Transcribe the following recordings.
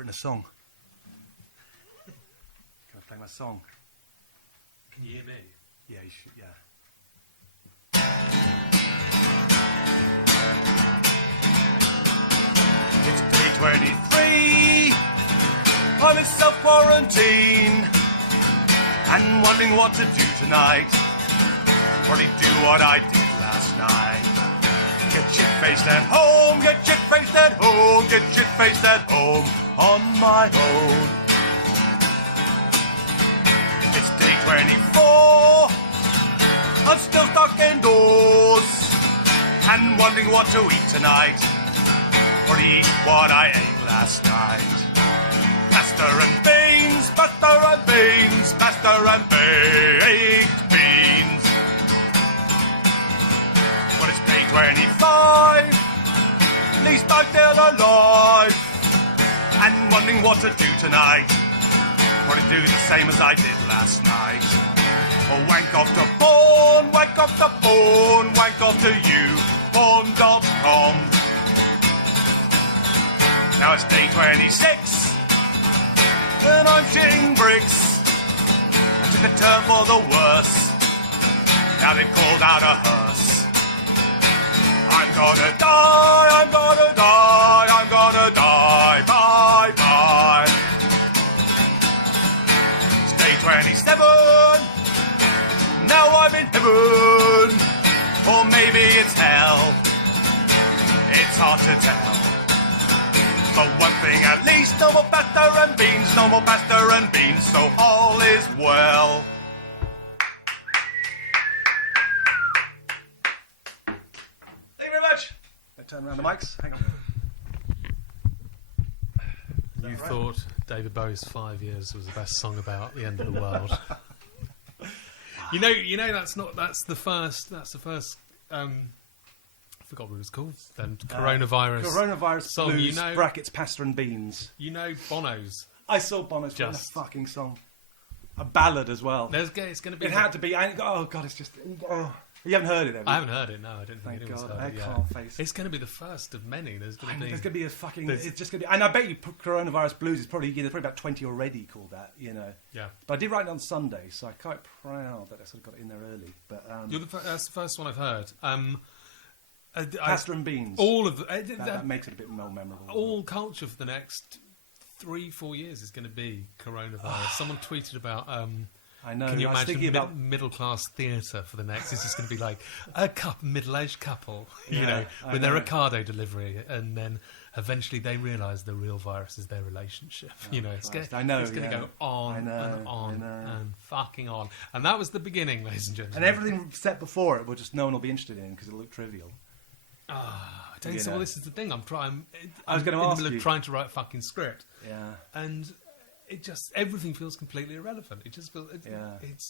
written a song. Can I play my song? Can you hear me? Yeah, you should, yeah. It's day 23. I'm in self-quarantine and wondering what to do tonight. Probably do what I did last night. Get shit-faced at home, get shit-faced at home, get shit-faced at home on my own. It's day 24. I'm still stuck indoors and wondering what to eat tonight. Or eat what I ate last night. Pasta and beans, pasta and beans, pasta and baked beans. Well, it's day 25, at least I'm still alive. And wondering what to do tonight. Probably do the same as I did last night. Oh, wank off to porn, wank off to porn, wank off to you, porn.com. Now it's day 26, and I'm shitting bricks. I took a turn for the worse. Now they've called out a hearse. I'm gonna die, I'm gonna die, I'm gonna die, bye, bye. It's day 27, now I'm in heaven. Or maybe it's hell, it's hard to tell. But one thing at least, no more pasta and beans, no more pasta and beans, so all is well. Thank you very much. Let's turn around the mics. Hang on. You thought David Bowie's 5 Years was the best song about the end of the world. You know that's the first I forgot what it was called then. Coronavirus song, blues, brackets pasta and beans. You know Bono's. I saw Bono's playing a fucking song. A ballad as well. It's going to be... It had to be... Oh, God, it's just... Oh. You haven't heard it, have you? I haven't heard it, no. I didn't think anyone's heard it. I can't face it. It's going to be the first of many. There's going to be a fucking... It's just going to be... And I bet you Coronavirus Blues is probably... there's probably about 20 already called that, you know. Yeah. But I did write it on Sunday, so I'm quite proud that I sort of got it in there early. But that's the first one I've heard. Pasta and beans. All of that makes it a bit more memorable. All culture for the next 3-4 years is going to be coronavirus. Someone tweeted about... I know. Can you imagine middle-class theatre for the next? It's just going to be like a middle-aged couple, with their Ocado delivery, and then eventually they realise the real virus is their relationship. It's going to go on and on and fucking on. And that was the beginning, ladies and gentlemen. And everything set before it, no one will be interested in because it'll look trivial. I don't know. Well, this is the thing. I'm I was going to ask you. In the middle of trying to write a fucking script. Yeah. And everything feels completely irrelevant. It just feels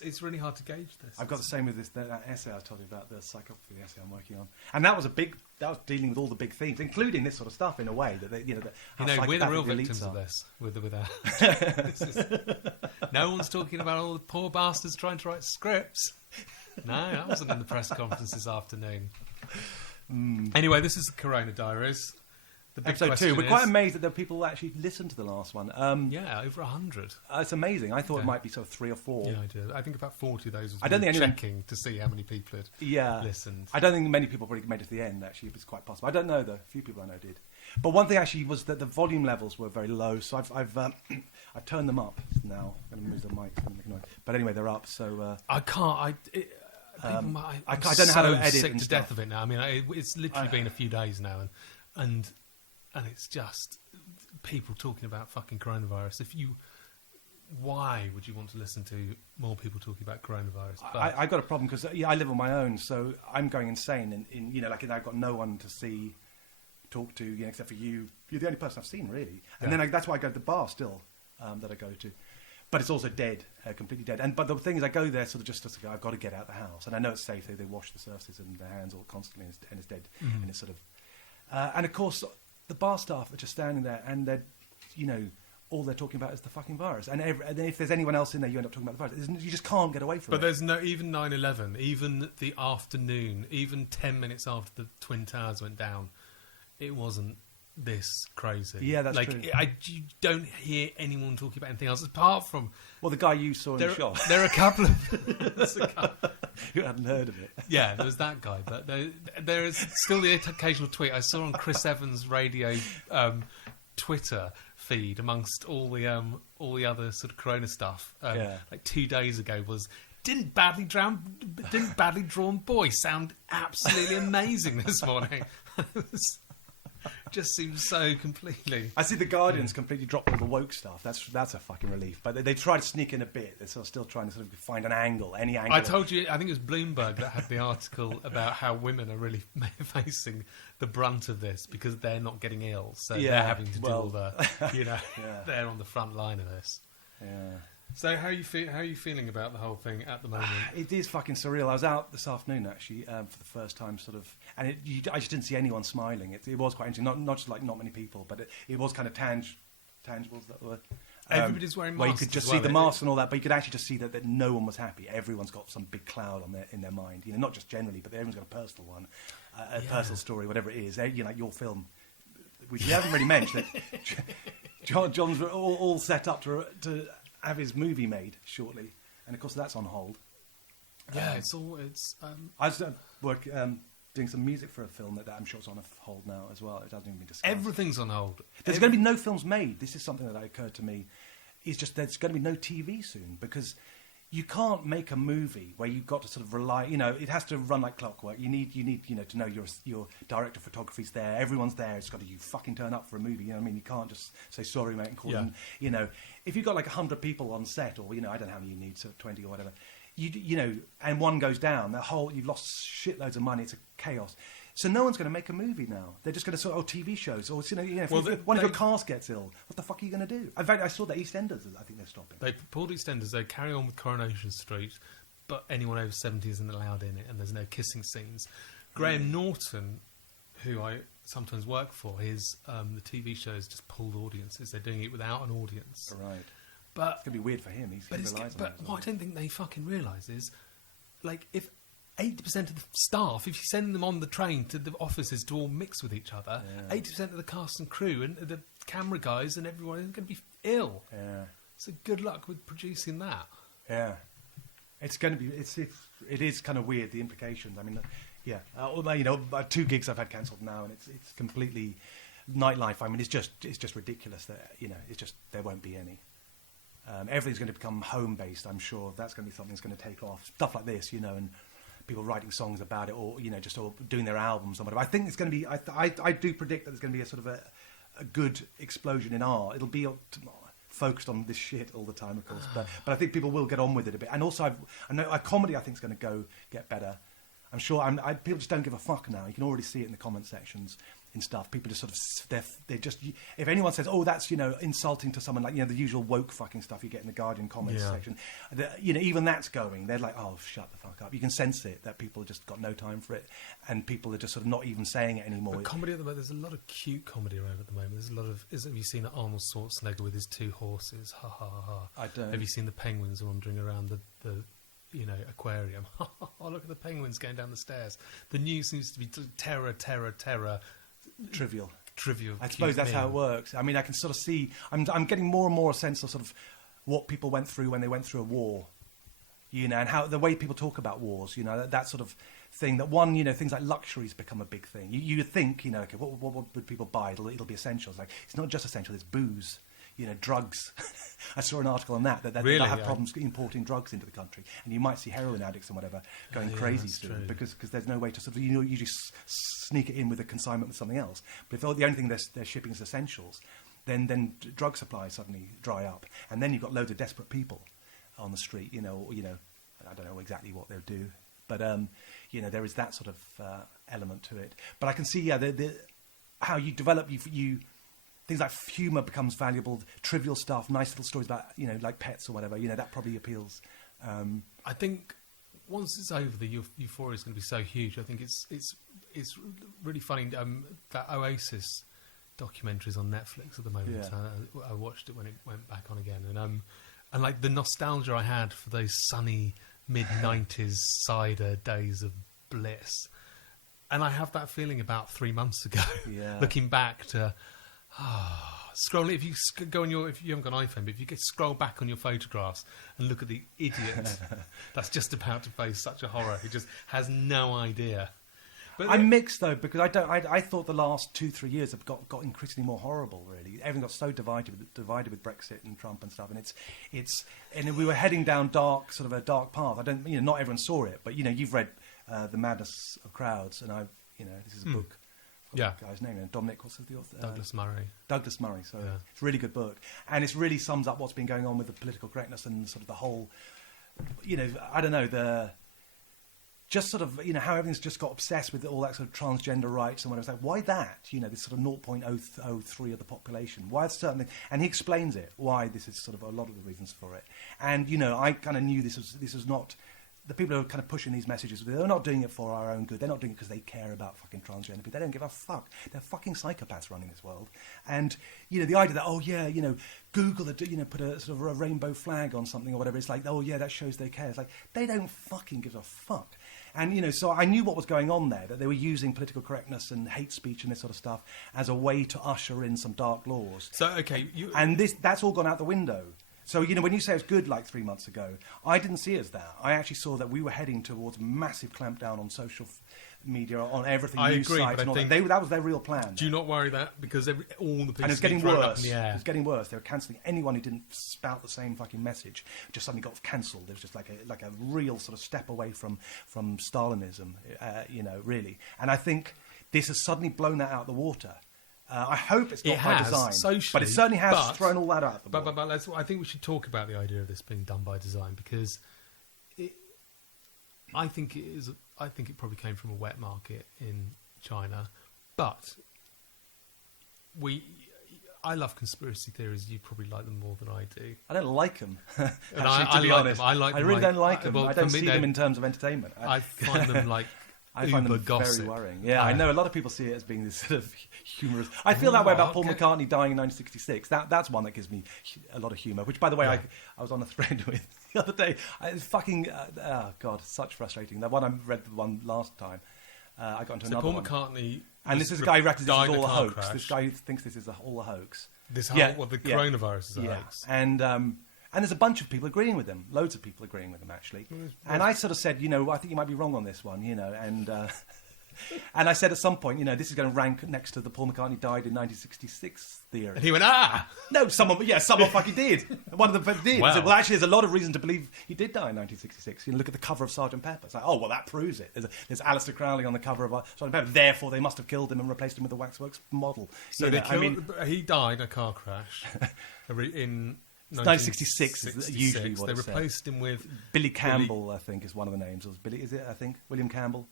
it's really hard to gauge this. I've got the same with that essay I told you about, the psychopathy essay I'm working on, and that was dealing with all the big themes, including this sort of stuff in a way that we're the real victims of this. With no one's talking about all the poor bastards trying to write scripts. No, that wasn't in the press conference this afternoon. Anyway, this is the Corona Diaries. Episode 2. We're quite amazed that there are people who actually listened to the last one. Over 100. It's amazing. I thought it might be sort of 3 or 4. Yeah, I did. I think about 40 of those was checking to see how many people had listened. I don't think many people probably made it to the end, actually. It was quite possible. I don't know, though. A few people I know did. But one thing, actually, was that the volume levels were very low, so I've turned them up now. I'm going to move the mic. But anyway, they're up, so... I can't... I don't know how to edit sick and to stuff. Death of it now. I mean, it's literally been a few days now, and it's just people talking about fucking coronavirus. Why would you want to listen to more people talking about coronavirus? I've got a problem because I live on my own, so I'm going insane. I've got no one to talk to, except for you. You're the only person I've seen, really. And then that's why I go to the bar still, that I go to. But it's also dead, completely dead. But the thing is, I go there sort of just to go, I've got to get out of the house. And I know it's safe. They wash the surfaces and their hands all constantly, and it's dead. Mm-hmm. And it's sort of... and of course... The bar staff are just standing there, and they're, all they're talking about is the fucking virus. And then if there's anyone else in there, you end up talking about the virus. You just can't get away from it. But there's even 9/11, even the afternoon, even 10 minutes after the Twin Towers went down, it wasn't this crazy. Yeah, that's true. You don't hear anyone talking about anything else apart from... Well, the guy you saw in the shop. There are a couple of... You hadn't heard of it. Yeah, there was that guy, but there is still the occasional tweet I saw on Chris Evans' radio Twitter feed amongst all the other sort of Corona stuff. Like 2 days ago was... Didn't badly drawn boy sound absolutely amazing this morning? Just seems so completely... I see the Guardian's completely dropped all the woke stuff. That's a fucking relief. But they try to sneak in a bit. They're still trying to sort of find an angle, any angle. I told you, I think it was Bloomberg that had the article about how women are really facing the brunt of this because they're not getting ill. So they're having to do all the... they're on the front line of this. Yeah. So how are you feeling about the whole thing at the moment? It is fucking surreal. I was out this afternoon actually for the first time, sort of, and I just didn't see anyone smiling. It was quite interesting. Not just like not many people, but it was kind of tangibles that were. Everybody's wearing masks. Where you could just see the masks and all that, but you could actually just see that no one was happy. Everyone's got some big cloud in their mind. You know, not just generally, but everyone's got a personal one, a personal story, whatever it is. You know, like your film, which you haven't really mentioned. John's all set up to have his movie made shortly, and of course that's on hold. Yeah, I was doing some music for a film that I'm sure it's on hold now as well. It hasn't even been discussed. Everything's on hold. There's going to be no films made. This is something that occurred to me. It's just there's going to be no TV soon because you can't make a movie where you've got to sort of rely. You know, it has to run like clockwork. You need to know your director of photography's there. Everyone's there. It's got to you fucking turn up for a movie. You know what I mean? You can't just say sorry, mate, and call them. You know, if you've got like 100 people on set, or I don't know how many you need, so 20 or whatever. You know, and one goes down, you've lost shitloads of money. It's a chaos. So no one's going to make a movie now. They're just going to TV shows, or if one of your cast gets ill, what the fuck are you going to do? In fact, I saw that EastEnders. I think they're stopping. They pulled EastEnders. They carry on with Coronation Street, but anyone over 70 isn't allowed in it, and there's no kissing scenes. Graham Norton, who I sometimes work for, the TV shows just pulled audiences. They're doing it without an audience. Right. But it's going to be weird for him. But what I don't think they fucking realise is, like, if 80% of the staff, if you send them on the train to the offices to all mix with each other, 80% of the cast and crew and the camera guys and everyone is going to be ill. Yeah. So good luck with producing that. Yeah. It's going to be. It is kind of weird, the implications. I mean, although 2 gigs I've had cancelled now, and it's completely nightlife. I mean, it's just ridiculous that it's just there won't be any. Everything's going to become home based. I'm sure that's going to be something that's going to take off. Stuff like this, and people writing songs about it, or just all doing their albums or whatever. I think it's going to be. I do predict that there's going to be a sort of a good explosion in art. It'll be focused on this shit all the time, of course, but I think people will get on with it a bit. And also, I know comedy I think is going to get better. I'm sure. People just don't give a fuck now. You can already see it in the comment sections and stuff. People just sort of they just. If anyone says, "Oh, that's insulting to someone," like the usual woke fucking stuff you get in the Guardian comments section, even that's going. They're like, "Oh, shut the fuck up." You can sense it that people just got no time for it, and people are just sort of not even saying it anymore. But comedy at the moment, there's a lot of cute comedy around at the moment. There's a lot of. Have you seen Arnold Schwarzenegger with his 2 horses? Ha ha ha. I don't. Have you seen the penguins wandering around the aquarium? Oh, look at the penguins going down the stairs. The news seems to be terror. Trivial. I suppose that's how it works. I mean, I can sort of see. I'm getting more and more a sense of sort of what people went through when they went through a war, and how the way people talk about wars. That sort of thing. That things like luxuries become a big thing. You think, okay, what would people buy? It'll be essentials. Like it's not just essential. It's booze. Drugs. I saw an article on that really? They have problems importing drugs into the country, and you might see heroin addicts and whatever going crazy soon because there's no way to sort of you just sneak it in with a consignment with something else. But if the only thing they're shipping is essentials, then drug supplies suddenly dry up, and then you've got loads of desperate people on the street. I don't know exactly what they'll do, but there is that sort of element to it. But I can see how you develop you. Things like humour becomes valuable, trivial stuff, nice little stories about, like pets or whatever. That probably appeals. I think once it's over, the euphoria is going to be so huge. I think it's really funny. That Oasis documentary is on Netflix at the moment. Yeah. I watched it when it went back on again, and like the nostalgia I had for those sunny mid-90s cider days of bliss. And I have that feeling about 3 months ago. Yeah. Looking back to scroll. If you go on if you haven't got an iPhone, but if you scroll back on your photographs and look at the idiot that's just about to face such a horror, who just has no idea. But I'm mixed though, because I thought the last 2-3 years have got increasingly more horrible. Really, everything got so divided with Brexit and Trump and stuff, and and we were heading down a dark path. Not everyone saw it, but you've read The Madness of Crowds, and this is a book. Yeah, the guy's name, Dominic. What's the author? Douglas Murray. Douglas Murray. So it's a really good book, and it really sums up what's been going on with the political correctness and sort of the whole, I don't know, just sort of, how everything's just got obsessed with all that sort of transgender rights and whatever. It's like, why that? This sort of 0.003 of the population. Why certainly? And he explains it, why this is sort of a lot of the reasons for it. And, I kind of knew this was not... The people who are kind of pushing these messages, they're not doing it for our own good. They're not doing it because they care about fucking transgender people. They don't give a fuck. They're fucking psychopaths running this world. And, the idea that, Google, put a sort of a rainbow flag on something or whatever, it's like, that shows they care. It's like, they don't fucking give a fuck. And, so I knew what was going on there, that they were using political correctness and hate speech and this sort of stuff as a way to usher in some dark laws. So, okay. And that's all gone out the window. So, when you say it was good like 3 months ago, I didn't see it as that. I actually saw that we were heading towards massive clampdown on social media, on everything, I news agree, sites but and all I think that. That was their real plan. Do you not worry that? Because all the pieces and it's getting thrown worse. Up in the air. It's getting worse. They were cancelling anyone who didn't spout the same fucking message. Just suddenly got cancelled. It was just like a real sort of step away from Stalinism, really. And I I this has suddenly blown that out of the water. I hope it's not by design, socially, but it certainly has thrown all that out. But I think we should talk about the idea of this being done by design, because I think it is. I think it probably came from a wet market in China, but I love conspiracy theories. You probably like them more than I do. I don't like them. And actually, to be honest, I really don't like them. I don't see them in terms of entertainment. I find them like. I find them gossip. very worrying. Yeah, I know a lot of people see it as being this sort of humorous. I feel that way about Paul McCartney dying in 1966. That's one that gives me a lot of humour. Which, by the way, I was on a thread with the other day. It's fucking oh god, such frustrating. That one I read the one last time. I got into another Paul one. McCartney, and this is a guy who reckons this is all a hoax. Crash. This guy who thinks this is all a hoax. This whole the coronavirus is a hoax. And there's a bunch of people agreeing with him. Loads of people agreeing with him, actually. And I sort of said, I think you might be wrong on this one, and and I said at some point, this is going to rank next to the Paul McCartney died in 1966 theory. And he went, No, someone fucking did. One of them did. Wow. Said, well, actually, there's a lot of reason to believe he did die in 1966. Look at the cover of Sgt. Pepper. It's like, oh, well, that proves it. There's Alistair Crowley on the cover of Sgt. Pepper. Therefore, they must have killed him and replaced him with a Waxworks model. So he died in a car crash in... 1966 is usually what they it's replaced him with Billy Campbell. I think is one of the names. Or Billy, is it? I think William Campbell,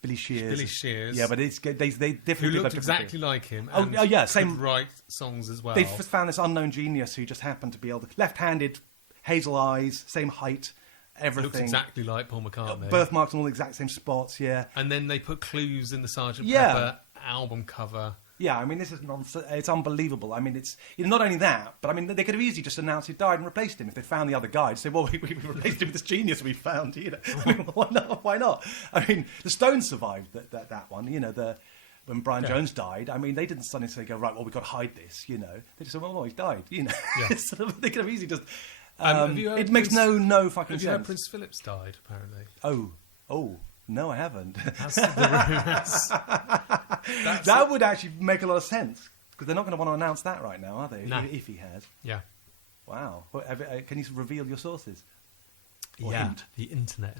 Billy Shears. Yeah, but they different. Who looked exactly like him. Oh yeah, same. Could write songs as well. They found this unknown genius who just happened to be left-handed, hazel eyes, same height, everything. Looked exactly like Paul McCartney. Birthmarks on all the exact same spots. Yeah. And then they put clues in the Sgt. Pepper album cover. Yeah, I mean, this is it's unbelievable. I mean, it's not only that, but I mean, they could have easily just announced he died and replaced him if they found the other guy to say, well, we replaced him with this genius we found. I mean, why not? I mean, the Stones survived that one. When Brian Jones died, I mean, they didn't suddenly say, go, right, well, we've got to hide this. They just said, well, he's died. Yeah. They could have easily just. It makes no fucking sense. Have you heard Prince Philip's died? Apparently. Oh. No, I haven't. That's the rumours. That would actually make a lot of sense, because they're not going to want to announce that right now, are they? No. If he has. Yeah. Wow. Can you reveal your sources? Or yeah. Hint? The internet.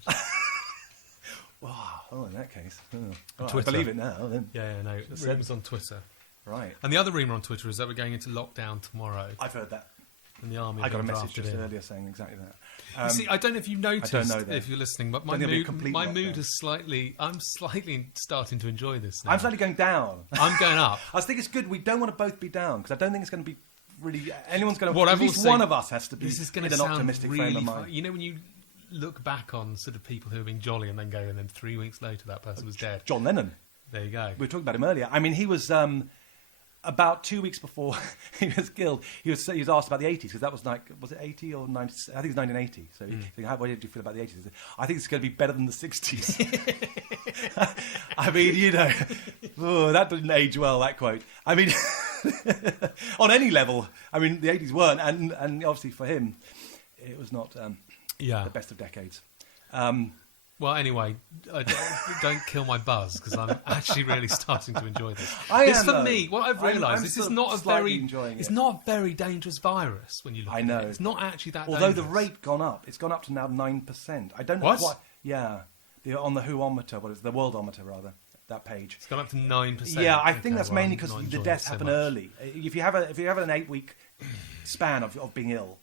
Wow. Oh, in that case. Oh. Twitter. I believe it now. Then. Yeah, no. The rumours on Twitter. Right. And the other rumour on Twitter is that we're going into lockdown tomorrow. I've heard that. And the army. I got a message just earlier saying exactly that. You see, I don't know if you noticed, if you're listening, but my mood is slightly. I'm slightly starting to enjoy this now. I'm slightly going down. I'm going up. I think it's good. We don't want to both be down, because I don't think it's going to be really. Anyone's going to. At least one of us has to be. This is going to an optimistic really frame of mind. When you look back on sort of people who have been jolly and then go, and then 3 weeks later that person was dead. John Lennon. There you go. We were talking about him earlier. I mean, he was. about 2 weeks before he was killed, he was asked about the 80s, because that was like, was it 80 or 90? I think it was 1980. So what did you feel about the 80s? I think it's going to be better than the 60s. I mean, that didn't age well, that quote. I mean, on any level. I mean, the 80s weren't, and obviously for him, it was not the best of decades. Well, anyway, don't kill my buzz, because I'm actually really starting to enjoy this. Me, what I've realised, this is not a very dangerous virus when you look at it. It's not actually that Although dangerous. the rate gone up. It's gone up to now 9%. I don't know what? Quite, yeah. On the Whoometer, the Worldometer, rather, that page. It's gone up to 9%. Yeah, I think that's mainly because the deaths happen early. If you have an 8-week span of being ill,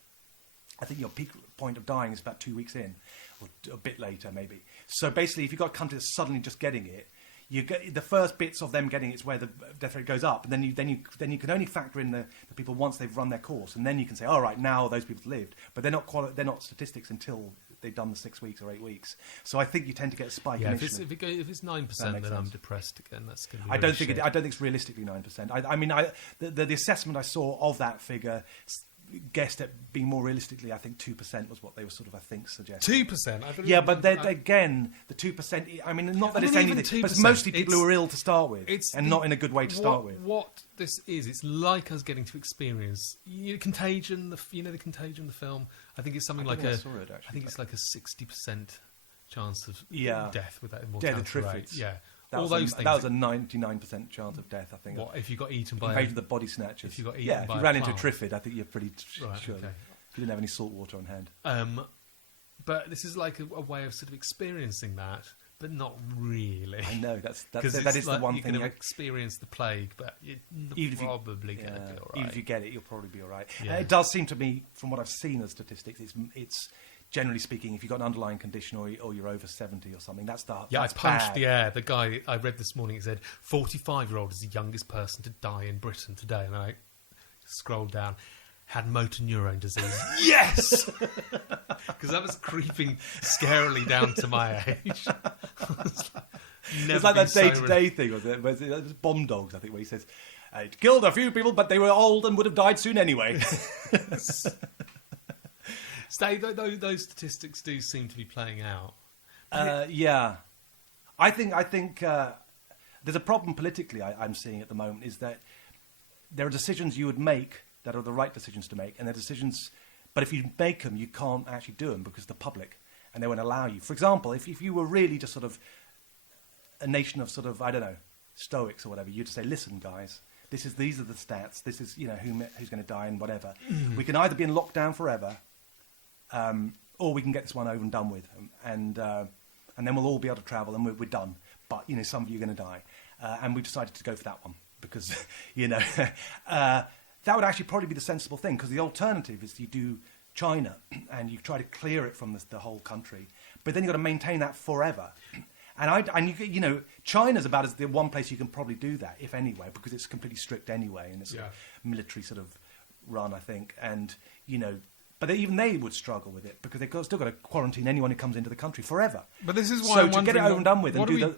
I think your peak point of dying is about 2 weeks in, or a bit later maybe. So basically, if you've got a country that's suddenly just getting it, you get the first bits of them getting it's where the death rate goes up, and then you can only factor in the people once they've run their course, and then you can say, all right, now those people lived, but they're not statistics until they've done the 6 weeks or 8 weeks. So I think you tend to get a spike. Yeah, if it's 9%, then sense. I'm depressed again. That's going to be. I don't think it's realistically 9%. I mean, the assessment I saw of that figure guessed at being more realistically, I think 2% was what they were sort of, I think, suggesting. 2%? Yeah, but again, the 2%, I mean, not that it's anything, but it's mostly people who are ill to start with, and not in a good way to start with. What this is, it's like us getting to experience Contagion, the Contagion, the film. I think it's something like it's like a 60% chance of death with that immortality rate. Yeah. All those things. That was a 99% chance of death, I think. What, if you got eaten by Invasion of the Body Snatchers? If you got eaten by if you ran into a Triffid, I think you're pretty sure. Okay. If you didn't have any salt water on hand. But this is like a way of sort of experiencing that, but not really. I know, that is like the one you're thing. You're going to experience the plague, but you're probably going to be all right. Even if you get it, you'll probably be all right. Yeah. It does seem to me, from what I've seen as statistics, it's generally speaking, if you've got an underlying condition or you're over 70 or something, that's the Yeah, that's I punched bad. the guy I read this morning, it said 45-year-old is the youngest person to die in Britain today, and I scrolled down, had motor neurone disease. Yes! Because that was creeping scarily down to my age. It's like that day-to-day thing, was it? It was Bomb Dogs, I think, where he says, it killed a few people, but they were old and would have died soon anyway. So those statistics do seem to be playing out. Yeah. I think there's a problem politically I'm seeing at the moment, is that there are decisions you would make that are the right decisions to make, and they're decisions, but if you make them, you can't actually do them because the public, and they won't allow you. For example, if you were really just sort of a nation of sort of, I don't know, Stoics or whatever, you'd say, listen, guys, these are the stats, this is, who's going to die and whatever. We can either be in lockdown forever, or we can get this one over and done with, and then we'll all be able to travel and we're done. But some of you are going to die, and we decided to go for that one because that would actually probably be the sensible thing. Because the alternative is you do China and you try to clear it from the whole country, but then you've got to maintain that forever. And China's about as the one place you can probably do that, if anyway, because it's completely strict anyway, and it's a military sort of run, I think, and But even they would struggle with it because they've still got to quarantine anyone who comes into the country forever. But this is why to get it over and done with and do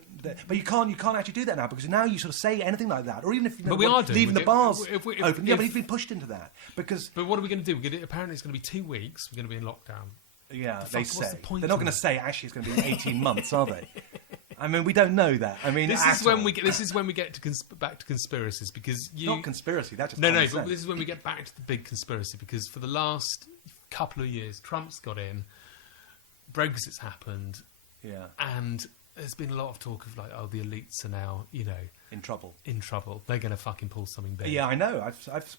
but you can't actually do that now because now you sort of say anything like that, or even if but we are doing leaving the bars open. Yeah, but he's been pushed into that because. But what are we going to do? Apparently, it's going to be 2 weeks. We're going to be in lockdown. Yeah, they say they're not going to say actually it's going to be 18 months, are they? I mean, we don't know that. I mean, this is when we get back to conspiracies because not conspiracy. That's just but this is when we get back to the big conspiracy because for the last couple of years, Trump's got in, Brexit's happened, and there's been a lot of talk of the elites are now, in trouble. They're going to fucking pull something big. Yeah, I know.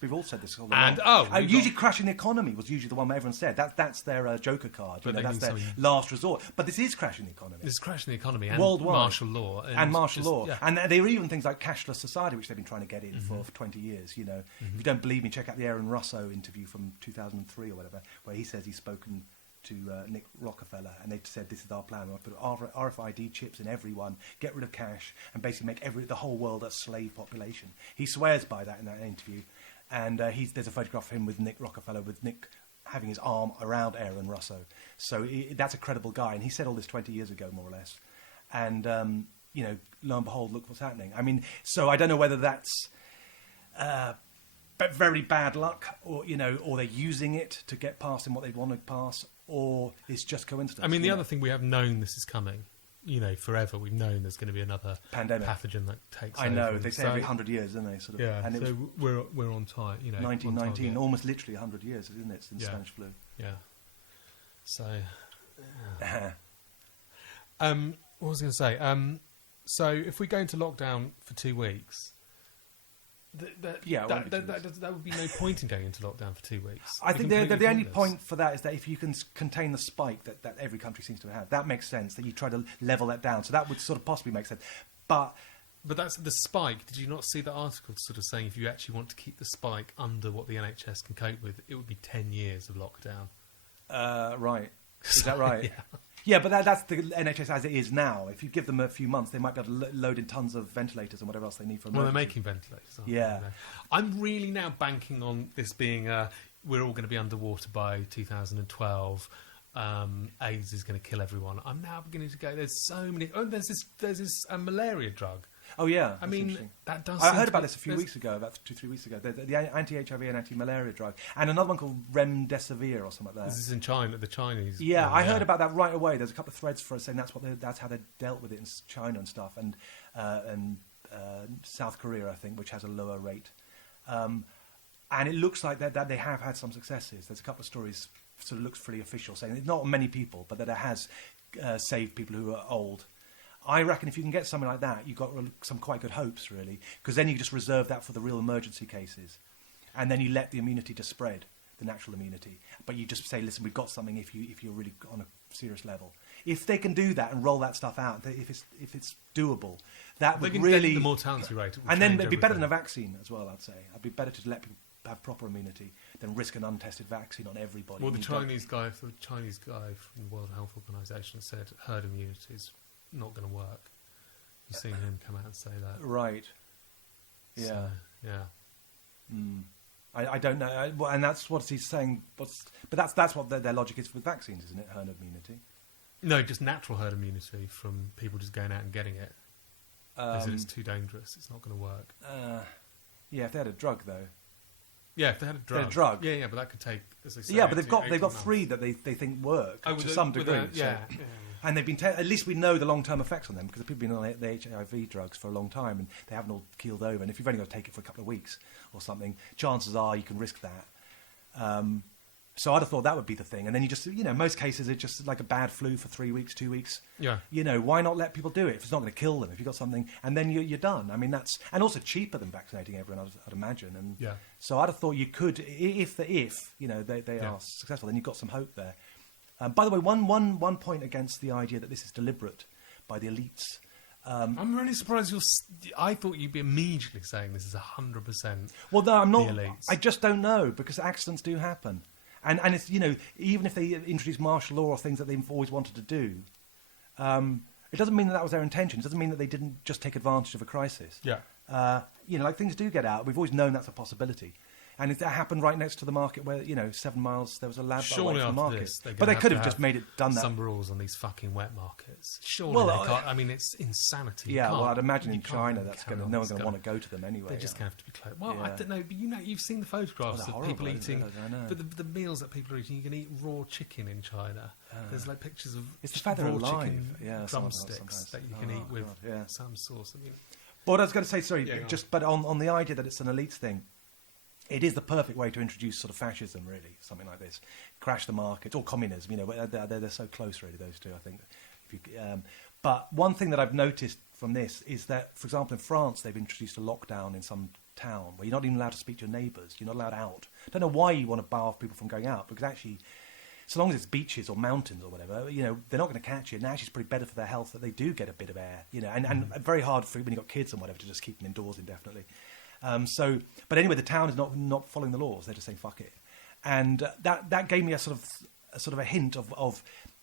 We've all said this all the time. Usually crashing the economy was usually the one everyone said. That's their joker card. That's their last resort. But this is crashing the economy. This is crashing the economy and worldwide. Martial law. And martial law. Yeah. And there are even things like cashless society, which they've been trying to get in for 20 years. If you don't believe me, check out the Aaron Russo interview from 2003 or whatever, where he says he's spoken to Nick Rockefeller, and they said this is our plan. We'll put RFID chips in everyone, get rid of cash, and basically make the whole world a slave population. He swears by that in that interview, and there's a photograph of him with Nick Rockefeller, with Nick having his arm around Aaron Russo. So that's a credible guy, and he said all this 20 years ago, more or less. And lo and behold, look what's happening. I mean, so I don't know whether that's but very bad luck, or or they're using it to get past in what they want to pass, or it's just coincidence. I mean, the other thing, we have known this is coming. Forever. We've known there's going to be another pandemic pathogen that takes over. I know. They say so, every 100 years, don't they? Sort of. Yeah. And so we're on time. 1919, almost literally 100 years, isn't it, since Spanish flu? Yeah. So. What was I going to say? So if we go into lockdown for 2 weeks. That would be no point in going into lockdown for 2 weeks. I think the only point for that is that if you can contain the spike that every country seems to have, that makes sense, that you try to level that down. So that would sort of possibly make sense. But that's the spike. Did you not see the article sort of saying if you actually want to keep the spike under what the NHS can cope with, it would be 10 years of lockdown? Right. Is that right? Yeah. Yeah, but that's the NHS as it is now. If you give them a few months, they might be able to load in tons of ventilators and whatever else they need for emergency. Well, they're making ventilators, aren't they? I'm really now banking on this being we're all going to be underwater by 2012. AIDS is going to kill everyone. I'm now beginning to go, there's so many... Oh, there's this malaria drug. Oh, yeah. I mean, that does... I heard about this a few weeks ago, about 2-3 weeks ago. The anti-HIV and anti-malaria drug. And another one called remdesivir or something like that. This is in China, the Chinese... Yeah, I heard about that right away. There's a couple of threads for us saying that's how they dealt with it in China and stuff. And South Korea, I think, which has a lower rate. And it looks like that they have had some successes. There's a couple of stories, sort of looks pretty official, saying it's not many people, but that it has saved people who are old. I reckon if you can get something like that, you've got some quite good hopes, really, because then you just reserve that for the real emergency cases, and then you let the immunity just spread, the natural immunity. But you just say, listen, we've got something if you're really on a serious level. If they can do that and roll that stuff out, if it's doable, that would really the mortality rate, and then it'd be better than a vaccine as well. I'd say it'd be better to let people have proper immunity than risk an untested vaccine on everybody. Well, the Chinese guy from the World Health Organization said herd immunity is not going to work. You've seen him come out and say that, right? Yeah, so, yeah. I don't know, and that's what he's saying. But that's what their logic is with vaccines, isn't it? Herd immunity. No, just natural herd immunity from people just going out and getting it. They said it's too dangerous. It's not going to work. Yeah, if they had a drug, though. Yeah, if they had a drug. Yeah, but that could take, as they say... Yeah, but they've got 3 that they think work to some degree. And they've been... at least we know the long-term effects on them, because people have been on the HIV drugs for a long time, and they haven't all keeled over. And if you've only got to take it for a couple of weeks or something, chances are you can risk that. So I'd have thought that would be the thing. And then you just... most cases it's just like a bad flu for 3 weeks, 2 weeks. Yeah. Why not let people do it if it's not going to kill them, if you've got something, and then you're done. I mean, that's... And also cheaper than vaccinating everyone, I'd imagine. And yeah. So I'd have thought you could, if they are successful, then you've got some hope there. By the way, one point against the idea that this is deliberate by the elites. I'm really surprised I thought you'd be immediately saying this is 100%. Well, no, I'm not. The elites. I just don't know, because accidents do happen. And it's, even if they introduce martial law or things that they've always wanted to do, it doesn't mean that was their intention. It doesn't mean that they didn't just take advantage of a crisis. Yeah. Things do get out. We've always known that's a possibility. And that happened right next to the market where, 7 miles, there was a lab away from the market. But they could have just done that. Some rules on these fucking wet markets. Surely they can't. I mean, it's insanity. Yeah, well, I'd imagine in China no one's going to want to go to them anyway. They're just going to have to be closed. Well, I don't know, but you've seen the photographs of people eating. But the meals that people are eating, you can eat raw chicken in China. There's like pictures of raw chicken drumsticks that you can eat with some sauce. But I was going to say, but on the idea that it's an elites thing, it is the perfect way to introduce sort of fascism, really, something like this. Crash the market, or communism, they're so close, really, those two, I think. But one thing that I've noticed from this is that, for example, in France, they've introduced a lockdown in some town where you're not even allowed to speak to your neighbours, you're not allowed out. I don't know why you want to bar off people from going out, because actually, so long as it's beaches or mountains or whatever, they're not going to catch it. And actually, it's pretty better for their health that they do get a bit of air, and very hard for when you've got kids and whatever to just keep them indoors indefinitely. But anyway, the town is not following the laws. They're just saying fuck it, and that gave me a sort of a hint of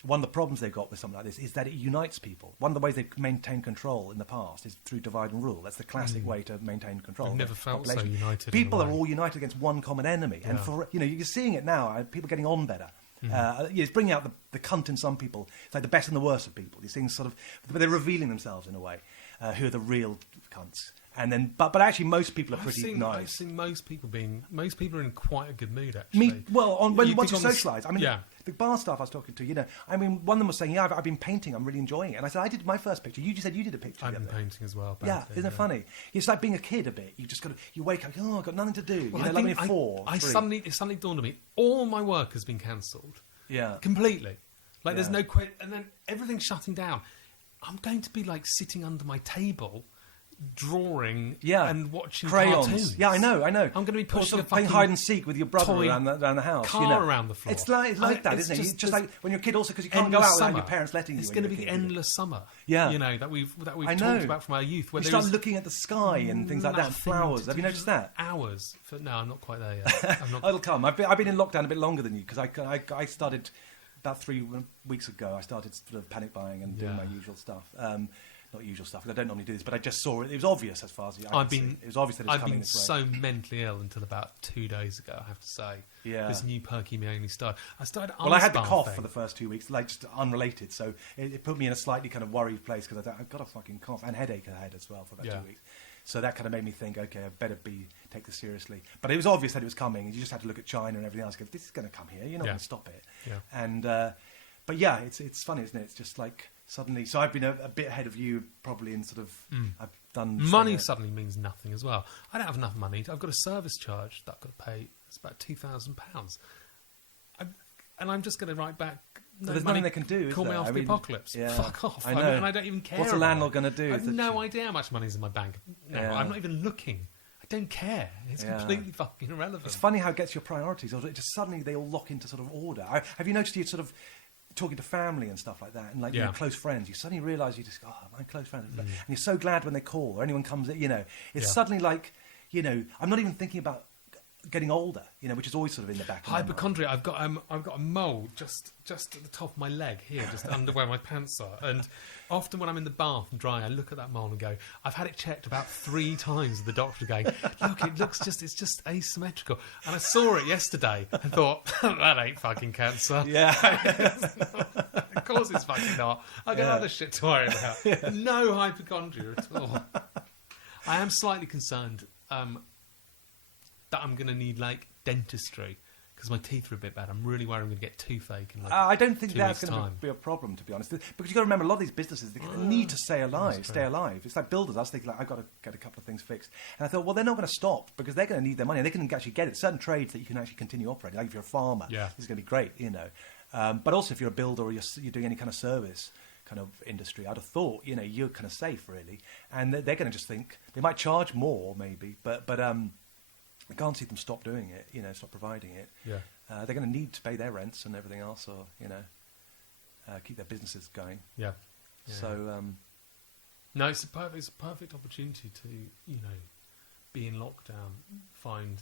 one of the problems they've got with something like this is that it unites people. One of the ways they've maintained control in the past is through divide and rule. That's the classic way to maintain control. I've never felt so united. People are all united against one common enemy, and you're seeing it now. People getting on better. It's bringing out the cunt in some people. It's like the best and the worst of people. These things but they're revealing themselves in a way. Who are the real cunts? And then, but actually, most people are pretty nice. I've seen most people are in quite a good mood, actually. Once you socialise. I mean, the bar staff I was talking to, one of them was saying, I've been painting, I'm really enjoying it. And I said, I did my first picture. You just said you did a picture. I've been painting as well. Isn't it funny? It's like being a kid a bit. You just you wake up, I've got nothing to do. Well, like when you're 4, 3. It suddenly dawned on me, all my work has been cancelled. Yeah. Completely. Like, there's no and then everything's shutting down. I'm going to be, like, sitting under my table, drawing and watching crayons. Cartoons. Yeah, I know. I'm going to be pushing a playing hide and seek with your brother around the house. Car around the floor. It's like that, isn't it? Just like when you're a kid, also because you can't go out without your parents letting you. It's going to be the endless summer. Yeah, that we've talked about from our youth. Where you start looking at the sky and things like that, and flowers. Have you noticed that? Hours. No, I'm not quite there yet. It'll come. I've been in lockdown a bit longer than you because I started about 3 weeks ago. I started sort of panic buying and doing my usual stuff. Not usual stuff, because I don't normally do this, but I just saw it. It was obvious as far as I could see. It was obvious that it was coming this way. I've been so mentally ill until about 2 days ago, I have to say. Yeah. This new perky me only started. I I had the cough for the first 2 weeks, like just unrelated, so it put me in a slightly kind of worried place, because I've got a fucking cough, and headache I had as well for about 2 weeks. So that kind of made me think, okay, I better take this seriously. But it was obvious that it was coming. You just had to look at China and everything else. Go, this is going to come here. You're not going to stop it. Yeah. And but yeah, it's funny, isn't it? It's just like suddenly. So I've been a bit ahead of you, probably in sort of. I've done money suddenly means nothing as well. I don't have enough money. I've got a service charge that I've got to pay. It's about £2,000. And I'm just going to write back. So there's nothing they can do. Call me after the apocalypse. Yeah. Fuck off. I know. And I don't even care. What's a landlord going to do? I have no idea how much money's in my bank. No, I'm not even looking. I don't care. It's completely fucking irrelevant. It's funny how it gets your priorities. It just suddenly they all lock into sort of order. Have you noticed you sort of talking to family and stuff like that, and like close friends, you suddenly realise you just go, oh, my close friends, and you're so glad when they call or anyone comes. It's suddenly like, I'm not even thinking about getting older, which is always sort of in the back of my mind. Hypochondria. I've got a mole just at the top of my leg here, just under where my pants are. And often when I'm in the bath and drying, I look at that mole and go, I've had it checked about 3 times with the doctor going, look, it's just asymmetrical. And I saw it yesterday and thought, that ain't fucking cancer. Yeah. Of course it's fucking not. I got other shit to worry about. No hypochondria at all. I am slightly concerned that I'm going to need, like, dentistry, because my teeth are a bit bad. I'm really worried I'm going to get toothache in, like, I don't think that's going to be a problem, to be honest. Because you've got to remember, a lot of these businesses, they need to stay alive. It's like builders. I was thinking, like, I've got to get a couple of things fixed. And I thought, well, they're not going to stop, because they're going to need their money. And they can actually get it. Certain trades that you can actually continue operating. Like if you're a farmer, this is going to be great, But also if you're a builder or you're doing any kind of service kind of industry, I'd have thought, you're kind of safe, really. And they're going to just think, they might charge more, maybe, but I can't see them stop doing it, stop providing it. Yeah. They're going to need to pay their rents and everything else, or, keep their businesses going. Yeah. So, no, it's a perfect opportunity to, be in lockdown, find,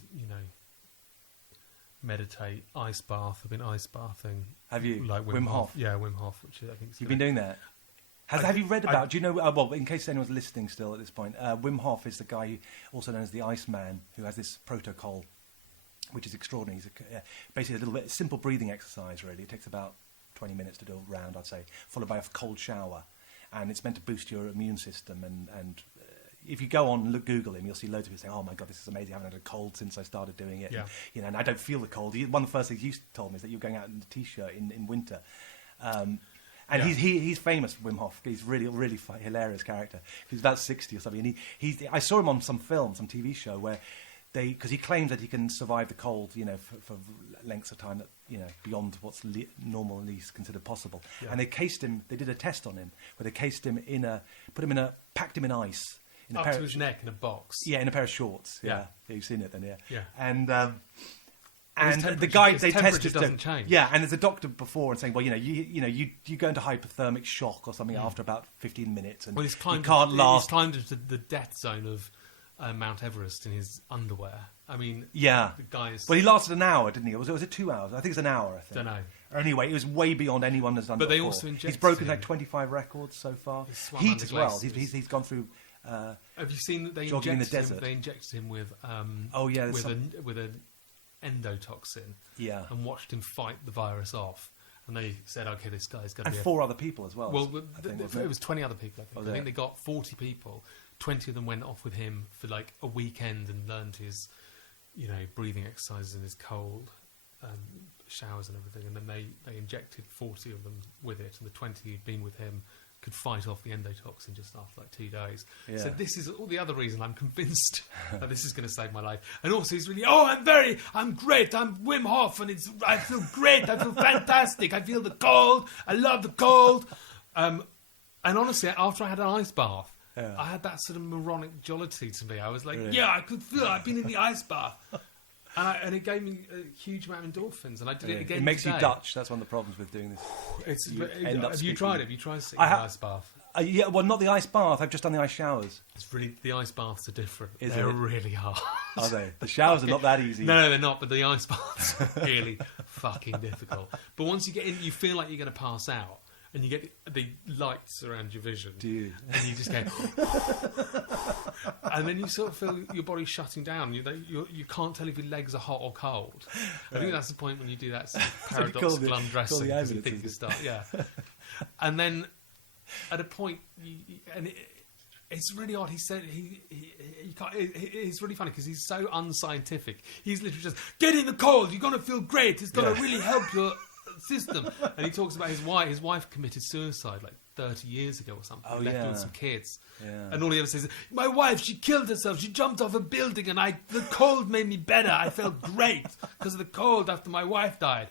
meditate, ice bath. I've been ice bathing. Have you? Like Wim Hof? Yeah, Wim Hof, which I think is You've been doing that? Have you read about, do you know, well, in case anyone's listening still at this point, Wim Hof is the guy also known as the Iceman, who has this protocol, which is extraordinary. He's basically a little bit simple breathing exercise, really. It takes about 20 minutes to do a round, I'd say, followed by a cold shower. And it's meant to boost your immune system. And if you go on and Google him, you'll see loads of people saying, oh, my God, this is amazing. I haven't had a cold since I started doing it. Yeah. And I don't feel the cold. One of the first things you told me is that you're going out in a T-shirt in winter. And he's famous, Wim Hof. He's really, really hilarious character. He's about 60 or something. And I saw him on some TV show where because he claims that he can survive the cold, for lengths of time that, beyond what's normally considered possible. Yeah. And they did a test on him where they packed him in ice. Up to his neck in a box. Yeah, in a pair of shorts. Yeah. You've seen it then, Yeah. And the guy they tested doesn't change. Yeah, and there's a doctor before and saying, well, you go into hypothermic shock or something after about 15 minutes, and he's climbed, you can't last. He's climbed into the death zone of Mount Everest in his underwear. I mean, the guy is. Well, he lasted an hour, didn't he? Was it 2 hours? I think it's an hour. I think. Don't know. Anyway, it was way beyond anyone has done. But before. They also injected. He's broken like 25 records so far. Heat as well. He's gone through. Have you seen that they jogging in the desert? They injected him with with an endotoxin. Yeah. And watched him fight the virus off. And they said, okay, this guy's got to be... And 4 other people as well. Well, it was 20 other people, I think. I think they got 40 people 20 of them went off with him for like a weekend and learned his, breathing exercises in his cold showers and everything. And then they injected 40 of them with it, and the 20 who'd been with him could fight off the endotoxin just after like 2 days. Yeah. So this is all the other reason I'm convinced that this is going to save my life. And also he's really, I'm great, I'm Wim Hoff, and I feel great, I feel fantastic, I feel the cold, I love the cold. And honestly, after I had an ice bath, I had that sort of moronic jollity to me. I was like, I could feel it, I've been in the ice bath. And it gave me a huge amount of endorphins, and I did it again. It makes today. you Dutch. That's one of the problems with doing this. Have you tried it? Have you tried sitting in the ice bath? Well, not the ice bath. I've just done the ice showers. It's really, the ice baths are different. They're really hard. Are they? The showers are not that easy. No, they're not. But the ice baths are really fucking difficult. But once you get in, you feel like you're going to pass out. And you get the lights around your vision. Do you? And you just go... and then you sort of feel your body shutting down. You can't tell if your legs are hot or cold. I think that's the point when you do that sort of paradoxical undressing. Because you think you start... Yeah. And then, at a point... it's really odd. He said it's really funny because he's so unscientific. He's literally just, get in the cold. You're going to feel great. It's going to really help your... system. And he talks about his wife committed suicide like 30 years ago or something. Left her with some kids. And all he ever says is, my wife, she killed herself, she jumped off a building, and the cold made me better. I felt great because of the cold after my wife died.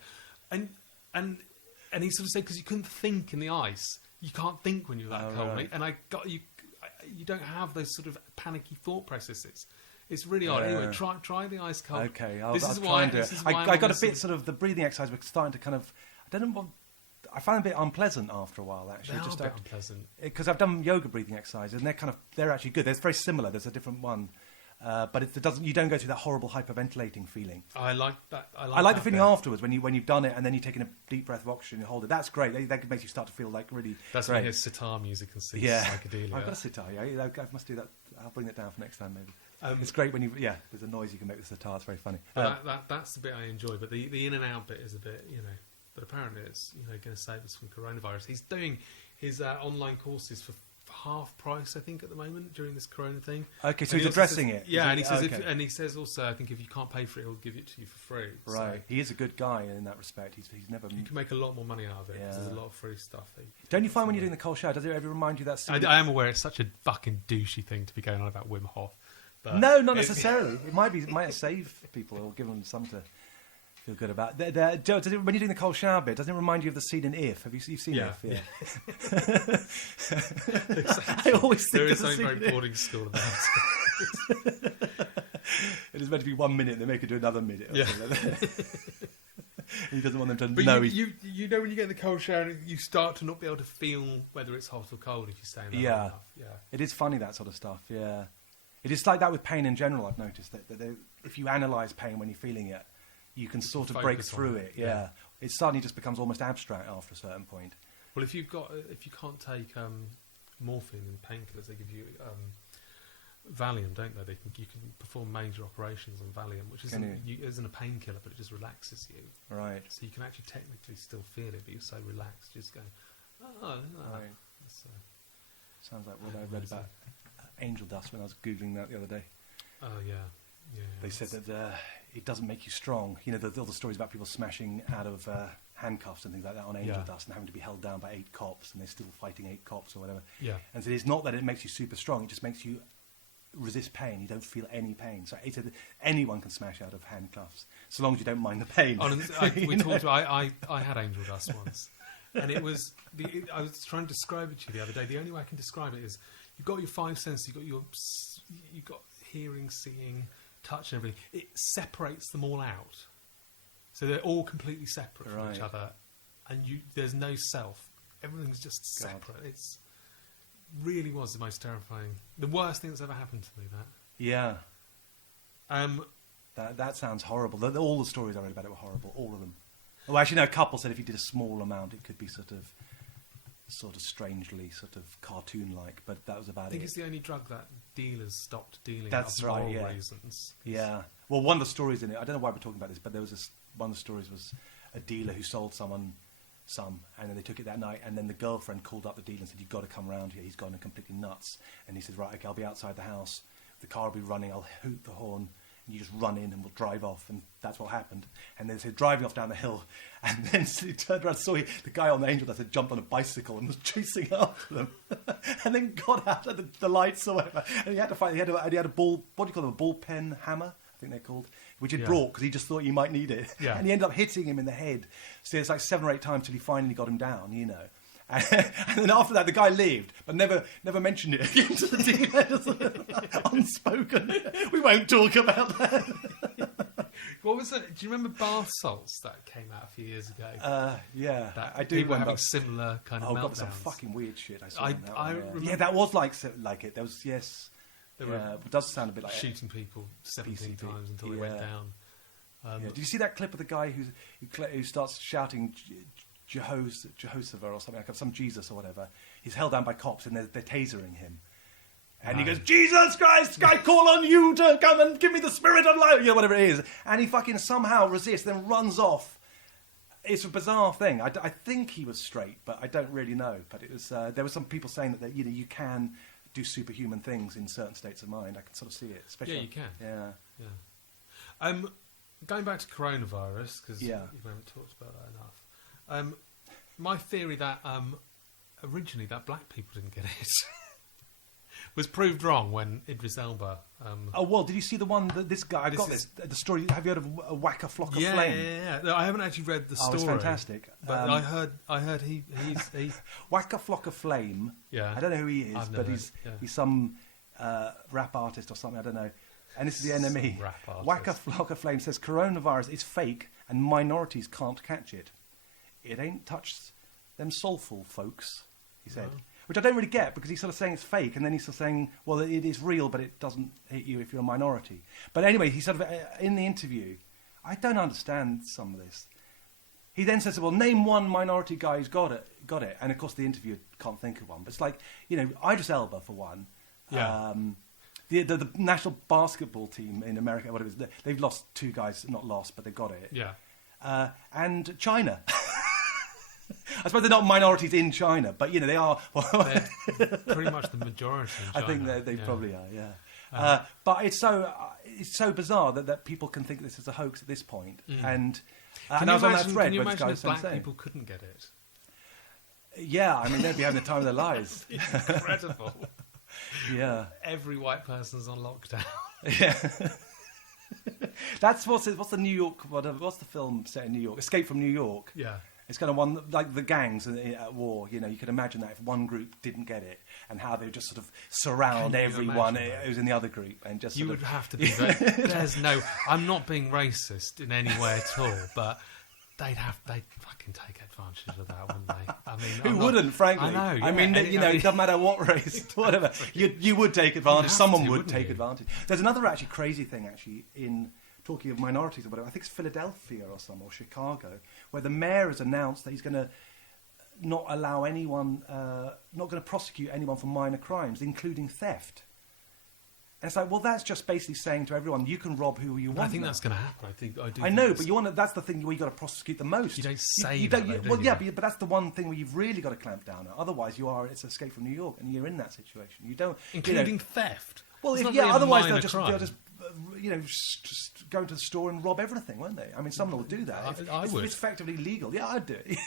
And he sort of said, because you couldn't think in the ice. You can't think when you're that cold. Right. And you don't have those sort of panicky thought processes. It's really odd. Anyway, try the ice cold. Okay, I'll try and do it. I got a bit sort of the breathing exercise. We're starting to kind of. I find it a bit unpleasant after a while. Actually, just a bit unpleasant because I've done yoga breathing exercises, and they're actually good. They're very similar. There's a different one, but it doesn't. You don't go through that horrible hyperventilating feeling. I like that. I like the feeling afterwards when you've done it and then you're taking a deep breath of oxygen and hold it. That's great. That makes you start to feel like really. That's great. when you hear sitar music and see psychedelia. I've got a sitar. Yeah, I must do that. I'll bring it down for next time maybe. It's great when there's a noise you can make with the sitar. It's very funny. That's the bit I enjoy, but the in and out bit is a bit, But apparently it's going to save us from coronavirus. He's doing his online courses for half price, I think, at the moment during this corona thing. Okay, so he's addressing it. Yeah, and he says, and he says also, I think if you can't pay for it, he'll give it to you for free. Right, so he is a good guy in that respect. He's never. You can make a lot more money out of it because there's a lot of free stuff. Don't you find when you're doing the cold shower, does it ever remind you that? I am aware it's such a fucking douchey thing to be going on about Wim Hof. But no, not necessarily. It might save people or give them something to feel good about. Joe, when you're doing the cold shower bit, doesn't it remind you of the scene in If? You've seen If? Yeah. I always think there is something very boarding school about it. It is meant to be 1 minute, they make it do another minute. Yeah. He doesn't want them to but know. When you get in the cold shower, you start to not be able to feel whether it's hot or cold if you stay in there long enough. Yeah. It is funny, that sort of stuff, yeah. It is like that with pain in general, I've noticed. That if you analyse pain when you're feeling it, you can sort of break through it. Yeah. It suddenly just becomes almost abstract after a certain point. Well, if you can't take morphine and painkillers, they give you Valium, don't they? You can perform major operations on Valium, which isn't a painkiller, but it just relaxes you. Right. So you can actually technically still feel it, but you're so relaxed, just going, Right. Sounds like what I read about angel dust when I was Googling that the other day. Oh, yeah. They said that it doesn't make you strong. All the stories about people smashing out of handcuffs and things like that on angel dust and having to be held down by 8 cops and they're still fighting 8 cops or whatever. Yeah. And so it's not that it makes you super strong, it just makes you resist pain. You don't feel any pain. So he said anyone can smash out of handcuffs, so long as you don't mind the pain. I had angel dust once. And it was... I was trying to describe it to you the other day. The only way I can describe it is you've got your 5 senses, you've got hearing, seeing, touch and everything. It separates them all out. So they're all completely separate from each other. And there's no self. Everything's just separate. It's really was the most terrifying. The worst thing that's ever happened to me, that. Yeah. That sounds horrible. All the stories I read about it were horrible. All of them. Well, actually, no, a couple said if you did a small amount, it could be sort of strangely, sort of cartoon-like, but that was about it. I think it's the only drug that dealers stopped dealing That's for right, moral yeah. reasons. Yeah. Well, one of the stories in it, I don't know why we're talking about this, but there was one of the stories was a dealer who sold someone some, and then they took it that night, and then the girlfriend called up the dealer and said, "You've got to come round here. He's gone and completely nuts." And he said, "Right, okay, I'll be outside the house. The car will be running. I'll hoot the horn, and you just run in, and we'll drive off." And that's what happened. And then they said, driving off down the hill, and then he turned around, saw the guy on the Angel Dust had jumped on a bicycle and was chasing after them, and then got out of the lights or whatever. And he had to fight. He had a ball. What do you call them? A ball pen hammer, I think they're called, which he'd brought because he just thought he might need it. Yeah. And he ended up hitting him in the head. So it's like 7 or 8 times till he finally got him down, you know. And then after that, the guy lived, but never mentioned it again to the dealers. Unspoken. We won't talk about that. What was it? Do you remember bath salts that came out a few years ago? Yeah, that I do people remember. Having similar kind of meltdowns. Oh, God, some fucking weird shit I saw. I remember. Yeah, that was like it. There was, yes. It does sound a bit like shooting people 17 PCP. times until they went down. Did you see that clip of the guy who starts shouting Jehoshaphat or something, like some Jesus or whatever? He's held down by cops and they're tasering him. And he goes, "Jesus Christ, I call on you to come and give me the spirit of life," you know, whatever it is. And he fucking somehow resists, then runs off. It's a bizarre thing. I think he was straight, but I don't really know. But it was there were some people saying that you know you can do superhuman things in certain states of mind. I can sort of see it. Especially, yeah, you can. Yeah. Going back to coronavirus, because we haven't talked about that enough. My theory that originally that black people didn't get it was proved wrong when Idris Elba. Oh well, did you see the one that this guy? I've got the story. Have you heard of a Whack a Flock of Flame? Yeah. No, I haven't actually read the story. Oh, it's fantastic. But I heard he's Whack a Flock of Flame. Yeah. I don't know who he is, but he's some rap artist or something. I don't know. And this is the NME. Whack a Flock of Flame says coronavirus is fake and minorities can't catch it. It ain't touched them soulful folks, he said. No. Which I don't really get, because he's sort of saying it's fake, and then he's sort of saying, well, it is real, but it doesn't hit you if you're a minority. But anyway, he sort of, in the interview, I don't understand some of this. He then says, well, name one minority guy who's got it. And of course the interviewer can't think of one. But it's like, you know, Idris Elba, for one. Yeah. The national basketball team in America, whatever it is, they've lost 2 guys, not lost, but they've got it. Yeah. And China. I suppose they're not minorities in China, but, you know, they are. They're pretty much the majority in China. I think they probably are, yeah. But it's so bizarre that people can think this is a hoax at this point. And I was on that thread can you where this imagine guy if was black people couldn't get it? Yeah, I mean, they'd be having the time of their lives. Incredible. Yeah. Every white person's on lockdown. Yeah. That's what's the New York, what's the film set in New York? Escape from New York. Yeah. It's kind of one, like the gangs at war, you know, you could imagine that if one group didn't get it and how they would just sort of surround everyone who's in the other group and just you would have to be I'm not being racist in any way at all, but they'd fucking take advantage of that, wouldn't they? I mean, who wouldn't, frankly? I know. Yeah, I mean, you know, it doesn't matter what race, whatever. You would take advantage. Someone would take advantage. There's another actually crazy thing actually in talking of minorities or whatever. I think it's Philadelphia or Chicago, where the mayor has announced that he's going to not allow anyone, not going to prosecute anyone for minor crimes, including theft. And it's like, well, that's just basically saying to everyone, you can rob who you want. I think that's going to happen. I know, but that's the thing where you've got to prosecute the most. You don't say you that. But that's the one thing where you've really got to clamp down on. Otherwise, it's Escape from New York, and you're in that situation. You don't, including theft. Well, otherwise they'll just just go into the store and rob everything, won't they? I mean, someone will do that. Would. It's effectively legal. Yeah, I'd do it.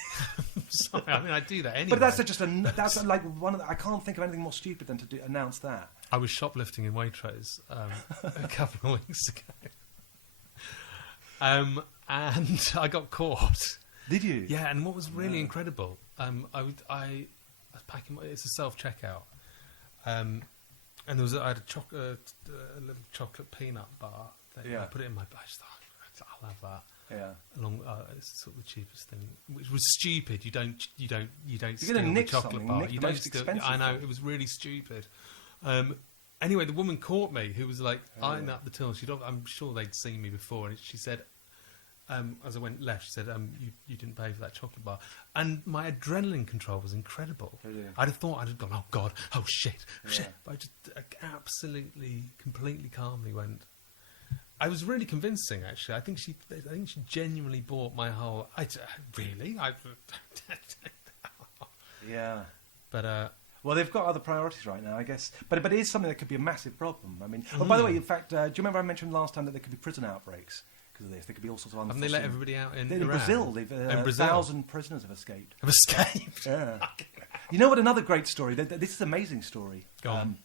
Sorry, I mean, I'd do that anyway. But that's like one of the, I can't think of anything more stupid than to announce that. I was shoplifting in Waitrose a couple of weeks ago, and I got caught. Did you? Yeah, and what was really incredible, I was packing. It's a self-checkout, and I had a little chocolate peanut bar. I put it in my bag. I just thought, I'll have that. Yeah. It's sort of the cheapest thing, which was stupid. You don't You're steal gonna nick the chocolate bar. Nick You the don't most steal. expensive I know thing. it was really stupid. Anyway, the woman caught me, who was like eyeing up the till. I'm sure they'd seen me before, and she said, as I went left, she said, you didn't pay for that chocolate bar. And my adrenaline control was incredible. Oh, yeah. I'd have thought I'd have gone, oh God, oh shit. Yeah. But I just absolutely, completely calmly went. I was really convincing, actually. I think she genuinely bought my whole. Really? Yeah. But well, they've got other priorities right now, I guess. But it is something that could be a massive problem. I mean, oh, by the way, in fact, do you remember I mentioned last time that there could be prison outbreaks because of this? There could be all sorts of unforeseen. Haven't they let everybody out in Iran? Brazil? They've 1,000 prisoners have escaped. Have escaped? Yeah. You know what? Another great story. This is an amazing story. Go on.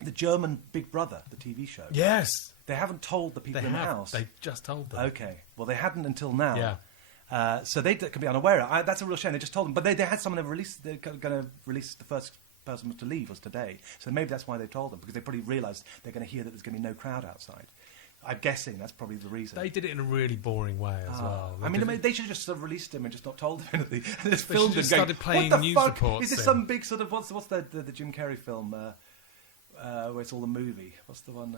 The German Big Brother, the TV show. Yes. They haven't told the people in the house. They just told them. Okay. Well, they hadn't until now. Yeah. So they could be unaware. That's a real shame. They just told them. But they had someone release. They're going to release the first person was to leave was today. So maybe that's why they told them, because they probably realised they're going to hear that there's going to be no crowd outside. I'm guessing that's probably the reason. They did it in a really boring way as well. I mean, they should have just sort of released him and just not told them anything. And just filmed him started playing what the news fuck? reports. Is this some big sort of what's the Jim Carrey film where it's all the movie? What's the one?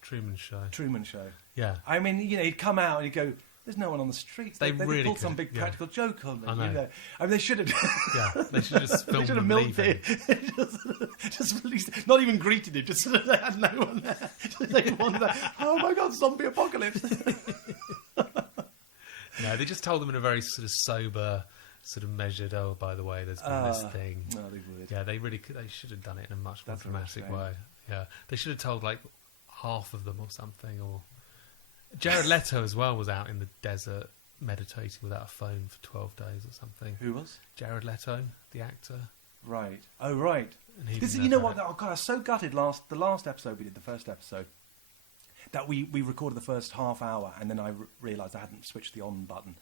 Truman Show. Truman Show. Yeah. I mean, he'd come out and he'd go, "There's no one on the streets." They really pulled could. some big practical joke on them. I know. I mean, they should have. Yeah, they should have just filmed They should have them milked leaving. it. just released it. Not even greeted him. Just they had no one there. They wanted oh my god, zombie apocalypse. No, they just told them in a very sort of sober, sort of measured. Oh, by the way, there's been this thing. No, they would. Yeah, they really could. They should have done it in a much more That's a real dramatic shame. way. Yeah, they should have told like half of them or something. Or Jared Leto as well was out in the desert meditating without a phone for 12 days or something. Who was? Jared Leto, the actor. Right. Oh, right. And he This, didn't you know have what? that. Oh god, I was so gutted. The last episode we did, the first episode, that we recorded the first half hour, and then I realised I hadn't switched the on button.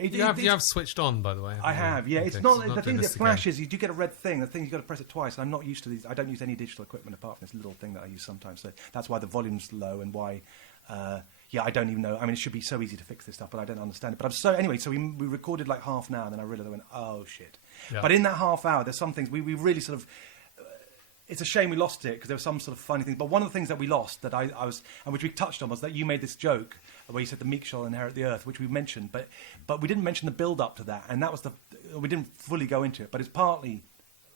You have switched on, by the way. I have, yeah. Okay, It's so not the doing thing that this again. flashes. You do get a red thing. The thing you've got to press it twice. I'm not used to these. I don't use any digital equipment apart from this little thing that I use sometimes. So that's why the volume's low and why. I don't even know. I mean, it should be so easy to fix this stuff, but I don't understand it. But anyway. So we recorded like half an hour, and then I realised I went, oh shit. Yeah. But in that half hour, there's some things we really sort of. It's a shame we lost it because there were some sort of funny things. But one of the things that we lost that I was, and which we touched on, was that you made this joke where you said the meek shall inherit the earth, which we mentioned, but we didn't mention the build up to that, and that was we didn't fully go into it. But it's partly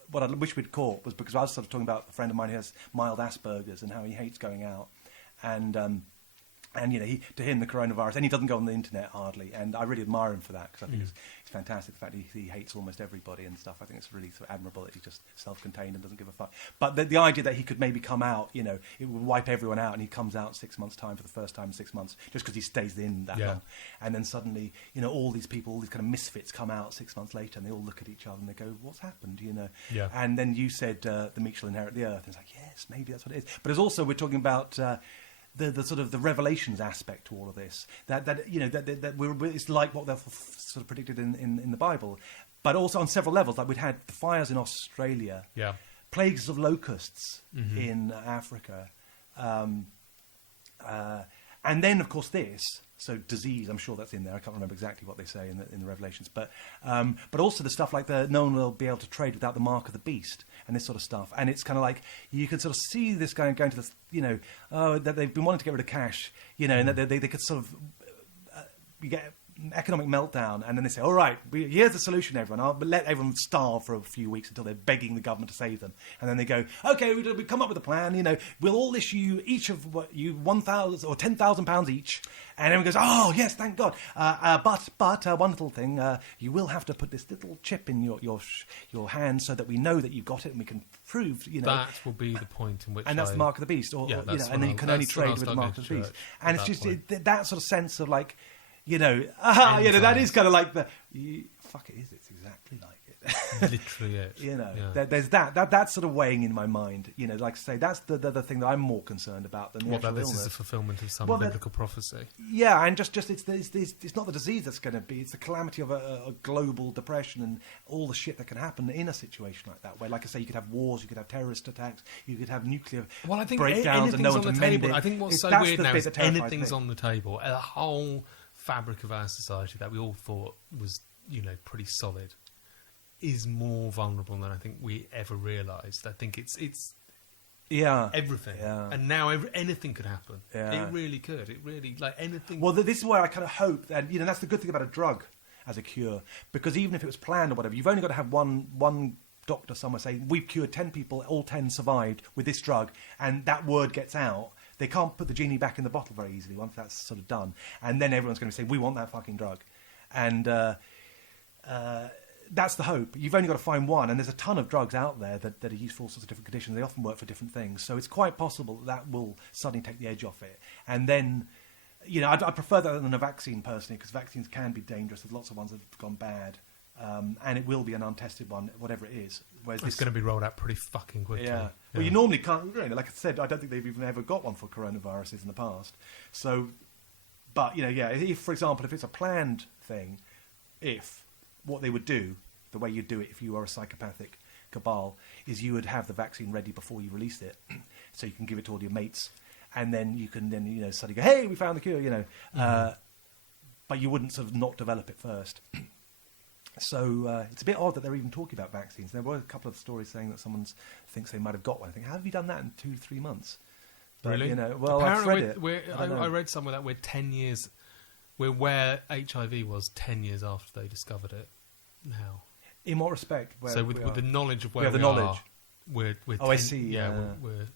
what I wish we'd caught was because I was sort of talking about a friend of mine who has mild Asperger's and how he hates going out, and to him the coronavirus, and he doesn't go on the internet hardly, and I really admire him for that because I think it's fantastic the fact he hates almost everybody and stuff. I think it's really sort of admirable that he's just self-contained and doesn't give a fuck. But the idea that he could maybe come out, it would wipe everyone out, and he comes out 6 months' time for the first time in 6 months just because he stays in that long, and then suddenly all these people, all these kind of misfits come out 6 months later, and they all look at each other and they go, "What's happened?" Yeah. And then you said the meek shall inherit the earth, and it's like, yes, maybe that's what it is. But it's also we're talking about. The sort of the revelations aspect to all of this, that it's like what they're sort of predicted in the Bible, but also on several levels. Like we'd had the fires in Australia, plagues of locusts in Africa, and then of course this. So disease, I'm sure that's in there. I can't remember exactly what they say in the Revelations, but also the stuff like no one will be able to trade without the mark of the beast and this sort of stuff. And it's kind of like you can sort of see this guy going to this, that they've been wanting to get rid of cash, and that they could sort of you get an economic meltdown, and then they say, "All right, here's the solution, everyone. I'll let everyone starve for a few weeks until they're begging the government to save them." And then they go, "Okay, we come up with a plan. We'll all issue each of you £1,000 or £10,000 each." And everyone goes, "Oh yes, thank God." But one little thing, you will have to put this little chip in your hand so that we know that you've got it and we can prove. That will be the point in which. And that's the mark of the beast, and then you can only trade with the mark of the beast. And it's just that sort of sense of like. That is kind of like fuck it is. It's exactly like it. Literally it. There's that's sort of weighing in my mind. Like I say, that's the thing that I'm more concerned about than the actual this illness. is a fulfillment of some biblical prophecy. Yeah, and just it's not the disease that's going to be. It's the calamity of a global depression and all the shit that can happen in a situation like that. Where, like I say, you could have wars, you could have terrorist attacks, you could have nuclear breakdowns, and no one to mend it. I think what's so weird now is anything's on the table. A whole fabric of our society that we all thought was, pretty solid, is more vulnerable than I think we ever realised. I think it's everything, and now anything could happen. It really could. It really anything. Well, this is where I kind of hope that that's the good thing about a drug as a cure, because even if it was planned or whatever, you've only got to have one doctor somewhere saying we've cured 10 people, all 10 survived with this drug, and that word gets out. they can't put the genie back in the bottle very easily once that's sort of done. And then everyone's going to say, we want that fucking drug. And that's the hope. You've only got to find one, and there's a ton of drugs out there that are used for all sorts of different conditions. They often work for different things. So it's quite possible that will suddenly take the edge off it. And then, you know, I prefer that than a vaccine personally, because vaccines can be dangerous. There's lots of ones that have gone bad. And it will be an untested one, whatever it is. Whereas it's going to be rolled out pretty fucking quickly. Yeah. Well, you normally can't. You know, like I said, I don't think they've even ever got one for coronaviruses in the past. So, but you know, yeah. If, for example, if it's a planned thing, what they would do, the way you'd do it if you were a psychopathic cabal, is you would have the vaccine ready before you released it, so you can give it to all your mates, and then you can suddenly go, hey, we found the cure, you know. But you wouldn't sort of not develop it first. So it's a bit odd that they're even talking about vaccines. There were a couple of stories saying that someone thinks they might have got one. I think, how have you done that in 2-3 months? But, really? You know, well, apparently I've read it. I read somewhere that we're 10 years. We're where HIV was 10 years after they discovered it. Now, in what respect? So with the knowledge of where we have the knowledge. We're I see. Yeah, we're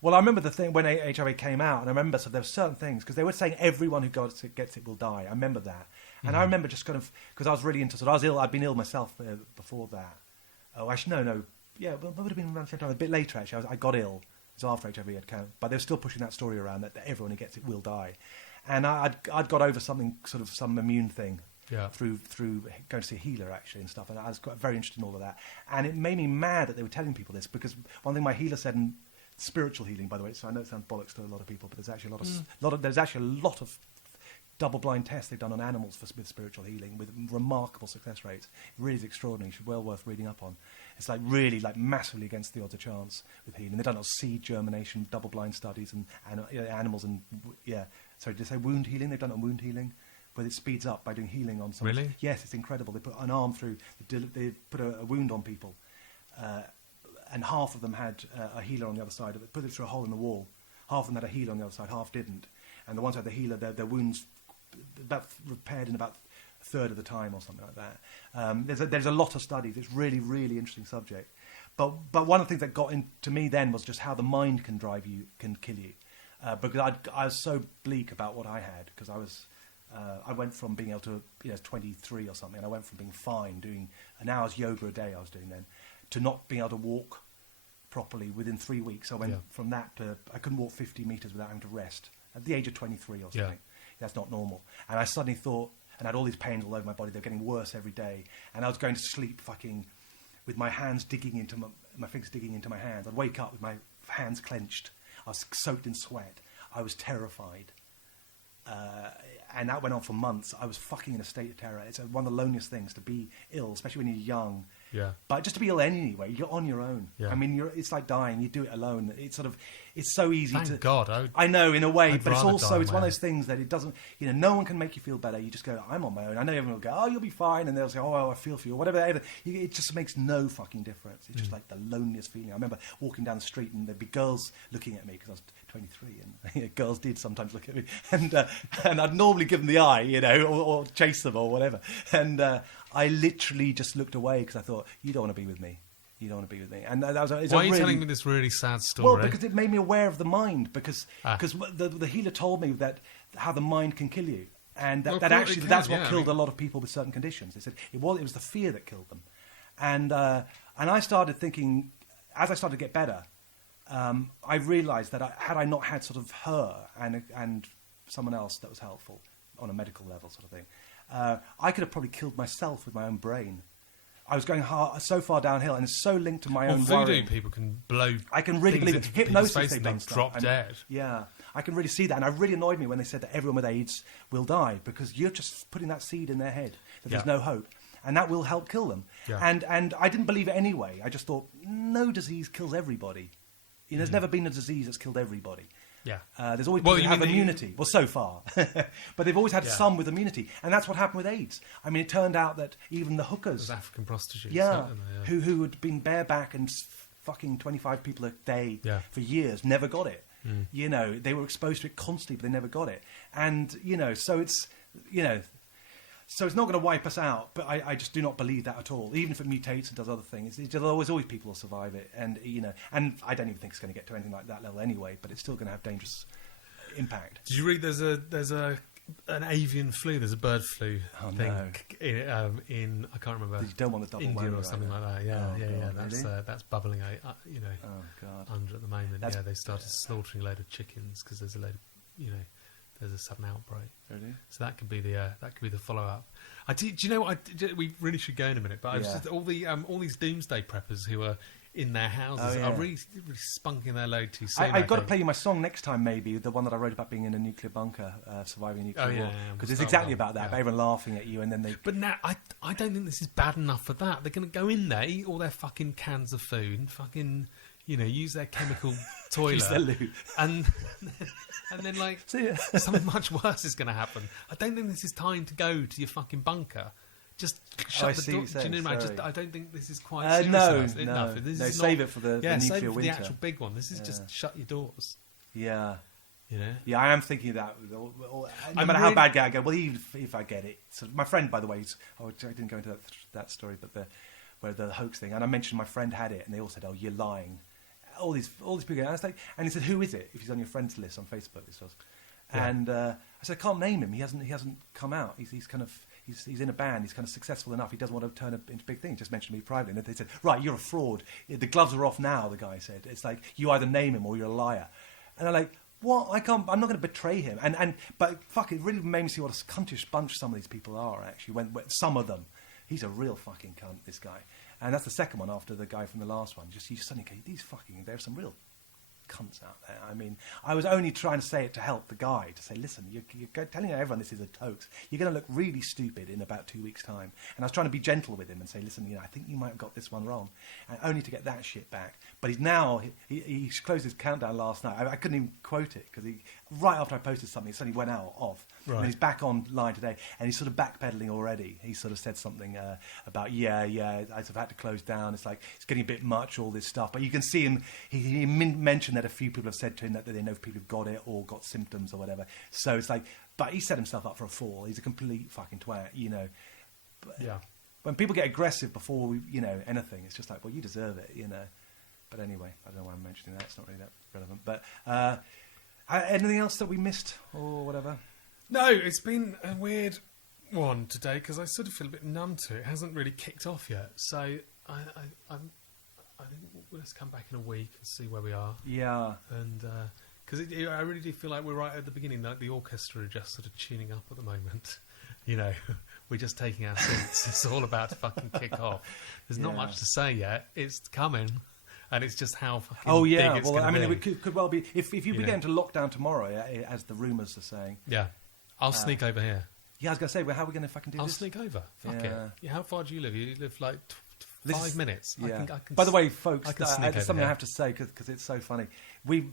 well, I remember the thing when HIV came out, and I remember there were certain things, because they were saying everyone who gets it will die. I remember that. And I remember just kind of, because I was really interested. I was ill. I'd been ill myself before that. Oh, actually, no. Yeah, well, it would have been around the same time, a bit later, actually. I got ill. It was after HIV had come. But they were still pushing that story around that everyone who gets it will die. And I'd got over something, sort of some immune thing. Yeah. Through going to see a healer, actually, and stuff. And I was quite very interested in all of that. And it made me mad that they were telling people this, because one thing my healer said, and spiritual healing, by the way, so I know it sounds bollocks to a lot of people, but there's actually a lot of double-blind tests they've done on animals with spiritual healing, with remarkable success rates. It really is extraordinary. It's well worth reading up on. It's like really like massively against the odds of chance with healing. They've done on seed germination, double-blind studies, and animals, and sorry, did I say wound healing? They've done it on wound healing, where it speeds up by doing healing on someone. Really? Yes, it's incredible. They put an arm through, they put a wound on people, and half of them had a healer on the other side of it, put it through a hole in the wall. Half of them had a healer on the other side, half didn't. And the ones who had the healer, their wounds about repaired in about a third of the time or something like that. There's a lot of studies. It's really, really interesting subject. But one of the things that got into me then was just how the mind can kill you. Because I was so bleak about what I had, because I went from being able to, 23 or something, and I went from being fine, doing an hour's yoga a day I was doing then, to not being able to walk properly within 3 weeks. I went from that to, I couldn't walk 50 metres without having to rest at the age of 23 or something. Yeah. That's not normal. And I suddenly thought, and I had all these pains all over my body, they were getting worse every day. And I was going to sleep fucking with my hands digging into my fingers digging into my hands. I'd wake up with my hands clenched. I was soaked in sweat. I was terrified. And that went on for months. I was fucking in a state of terror. It's one of the loneliest things, to be ill, especially when you're young. Yeah. But just to be ill anyway, you're on your own. Yeah. I mean, it's like dying. You do it alone. It's so easy to... Thank God. I know, in a way, I'd but it's also, it's one of own. those things that it doesn't, no one can make you feel better. You just go, I'm on my own. I know everyone will go, oh, you'll be fine. And they'll say, oh, I feel for you, or whatever. It just makes no fucking difference. It's just like the loneliest feeling. I remember walking down the street and there'd be girls looking at me, because I was 23, and girls did sometimes look at me. And I'd normally give them the eye, or chase them or whatever. And I literally just looked away, because I thought, you don't want to be with me. You don't want to be with me. And that was Why are you telling me this really sad story? Well, because it made me aware of the mind. Because the healer told me that how the mind can kill you, and that's what killed a lot of people with certain conditions. They said it was the fear that killed them. And I started thinking, as I started to get better, I realised that had I not had sort of her and someone else that was helpful on a medical level, sort of thing, I could have probably killed myself with my own brain. I was going so far downhill, and it's so linked to my own voodoo worrying. people can blow. I can really believe it. Hypnosis, they've done and stuff. drop dead. Yeah, I can really see that, and it really annoyed me when they said that everyone with AIDS will die, because you're just putting that seed in their head that there's no hope, and that will help kill them. Yeah. And I didn't believe it anyway. I just thought, no disease kills everybody. There's never been a disease that's killed everybody. Yeah. There's always people who have immunity. Well, so far. But they've always had some with immunity. And that's what happened with AIDS. I mean, it turned out that even the hookers... Those African prostitutes. Who had been bareback and fucking 25 people a day for years, never got it. They were exposed to it constantly, but they never got it. And, so it's, So it's not going to wipe us out, but I just do not believe that at all. Even if it mutates and does other things, there's always people will survive it, and and I don't even think it's going to get to anything like that level anyway. But it's still going to have dangerous impact. Did you read? There's an avian flu. There's a bird flu thing in I can't remember. You don't want the double India whammy or something like that. Yeah, That's bubbling out. Oh God. Under at the moment. They started slaughtering a load of chickens because there's a load of there's a sudden outbreak. Really? So that could be the follow up. Do you know what? We really should go in a minute. But I was just all these doomsday preppers who are in their houses are really spunking their load too soon. I've got to play you my song next time, maybe the one that I wrote about being in a nuclear bunker, surviving a nuclear war, because it's exactly about that. About everyone laughing at you, and then they. But now I don't think this is bad enough for that. They're going to go in there, eat all their fucking cans of food, fucking. Use their chemical toilet. Use their loo. And then, something much worse is going to happen. I don't think this is time to go to your fucking bunker. Just shut the door. Do you know what I mean? I don't think this is quite serious enough. This is save it for the nuclear save it for winter. the actual big one. This is just shut your doors. Yeah. Yeah, I am thinking that. No matter how bad I go, well, even if I get it. So my friend, by the way, I didn't go into that story, but where the hoax thing, and I mentioned my friend had it, and they all said, "Oh, you're lying." All these people, and he said, "Who is it?" If he's on your friends list on Facebook, this was, and I said, "I can't name him. He hasn't come out. He's in a band. He's kind of successful enough. He doesn't want to turn it into big things. He just mentioned me privately." And they said, "Right, you're a fraud. The gloves are off now." The guy said, "It's like you either name him or you're a liar." And I'm like, "What? I can't. I'm not going to betray him." But fuck, it really made me see what a cuntish bunch some of these people are. Actually, when some of them, he's a real fucking cunt. This guy. And that's the second one after the guy from the last one. You suddenly go, there's some real cunts out there. I mean, I was only trying to say it to help the guy, to say, listen, you're telling everyone this is a hoax. You're going to look really stupid in about 2 weeks' time. And I was trying to be gentle with him and say, listen, I think you might have got this one wrong. And only to get that shit back. But he closed his countdown last night. I couldn't even quote it, because right after I posted something, it suddenly went off. Right. And he's back online today, and he's sort of backpedaling already. He sort of said something about, I've had to close down. It's like, it's getting a bit much, all this stuff. But you can see him, he mentioned that a few people have said to him that they know people who've got it or got symptoms or whatever. So it's like, but he set himself up for a fall. He's a complete fucking twat, But when people get aggressive before, anything, it's just like, well, you deserve it, But anyway, I don't know why I'm mentioning that. It's not really that relevant. But anything else that we missed or whatever? No, it's been a weird one today because I sort of feel a bit numb to it. It hasn't really kicked off yet. So I think we'll just come back in a week and see where we are. Yeah. And because I really do feel like we're right at the beginning. Like the orchestra are just sort of tuning up at the moment. We're just taking our seats. It's all about to fucking kick off. There's not much to say yet. It's coming. And it's just how fucking big it's going to be. It could well be. If you get into lockdown tomorrow, as the rumours are saying. Yeah. I'll sneak over here. Yeah, I was going to say, well, how are we going to fucking do this? I'll sneak over. Fuck it. Yeah, how far do you live? You live like 5 minutes. Yeah. By the way, folks, there's something I have to say because it's so funny.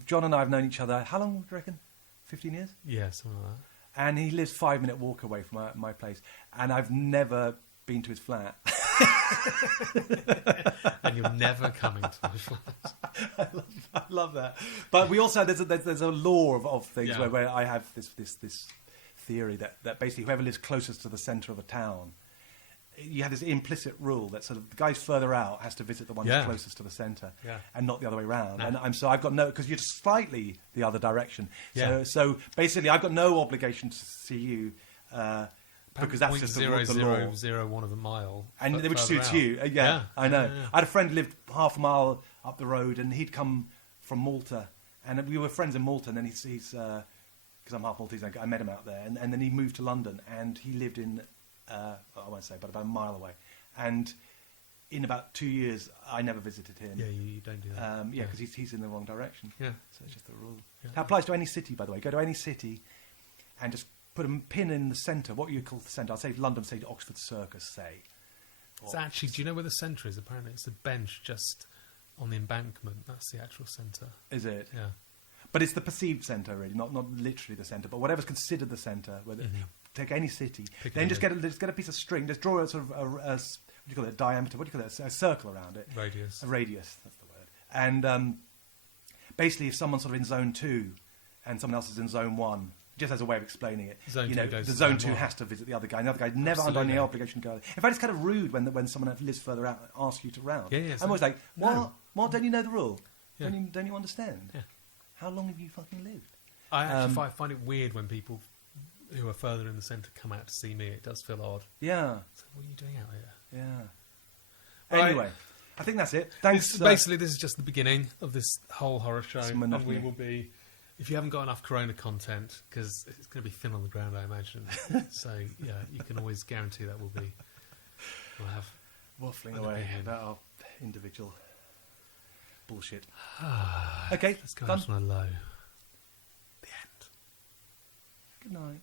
John and I have known each other, how long do you reckon? 15 years? Yeah, something like that. And he lives 5-minute walk away from my place. And I've never been to his flat. And you're never coming to my flat. I love that. But we also, there's a law of things where I have this theory that basically whoever lives closest to the centre of a town, you have this implicit rule that sort of the guys further out has to visit the one that's closest to the centre, and not the other way around. No. And so I've got because you're just slightly the other direction. Yeah. So basically, I've got no obligation to see you. Because that's just the law. 0.0001 of a mile, and which suits you. Yeah, I know. Yeah. I had a friend who lived half a mile up the road, and he'd come from Malta, and we were friends in Malta. And then he's because I'm half Maltese, I met him out there, and then he moved to London, and he lived in I won't say, but about a mile away. And in about 2 years, I never visited him. Yeah, you don't do that. Because he's in the wrong direction. Yeah, so it's just the rule. Yeah. That applies to any city, by the way. Go to any city, and just put a pin in the centre. What you call the centre? I'd say London, say Oxford Circus, say. It's actually, do you know where the centre is? Apparently it's a bench just on the embankment. That's the actual centre. Is it? Yeah. But it's the perceived centre, really, not literally the centre, but whatever's considered the centre. Take any city, then just get a piece of string, just draw a sort of a what do you call it, a diameter, what do you call it, a circle around it. Radius. A radius, that's the word. And basically if someone's sort of in zone 2 and someone else is in zone 1, just as a way of explaining it. Zone you two know, goes the to zone zone 2 one. has to visit the other guy, and the other guy never under any Absolutely. obligation to go. In fact, it's kind of rude when someone lives further out asks you to round. Yeah, yeah, I'm always like, what? no. What? Don't you know the rule? Yeah. Don't you understand? Yeah. How long have you fucking lived? I actually find it weird when people who are further in the centre come out to see me. It does feel odd. Yeah. So what are you doing out here? Yeah. Right. Anyway, I think that's it. Thanks. Basically, this is just the beginning of this whole horror show. It's And monotony. we will be, if you haven't got enough Corona content, because it's going to be thin on the ground, I imagine. So, yeah, you can always guarantee that we'll have waffling an away opinion. about our individual bullshit. Okay, Let's go done. out on a low. The end. Good night.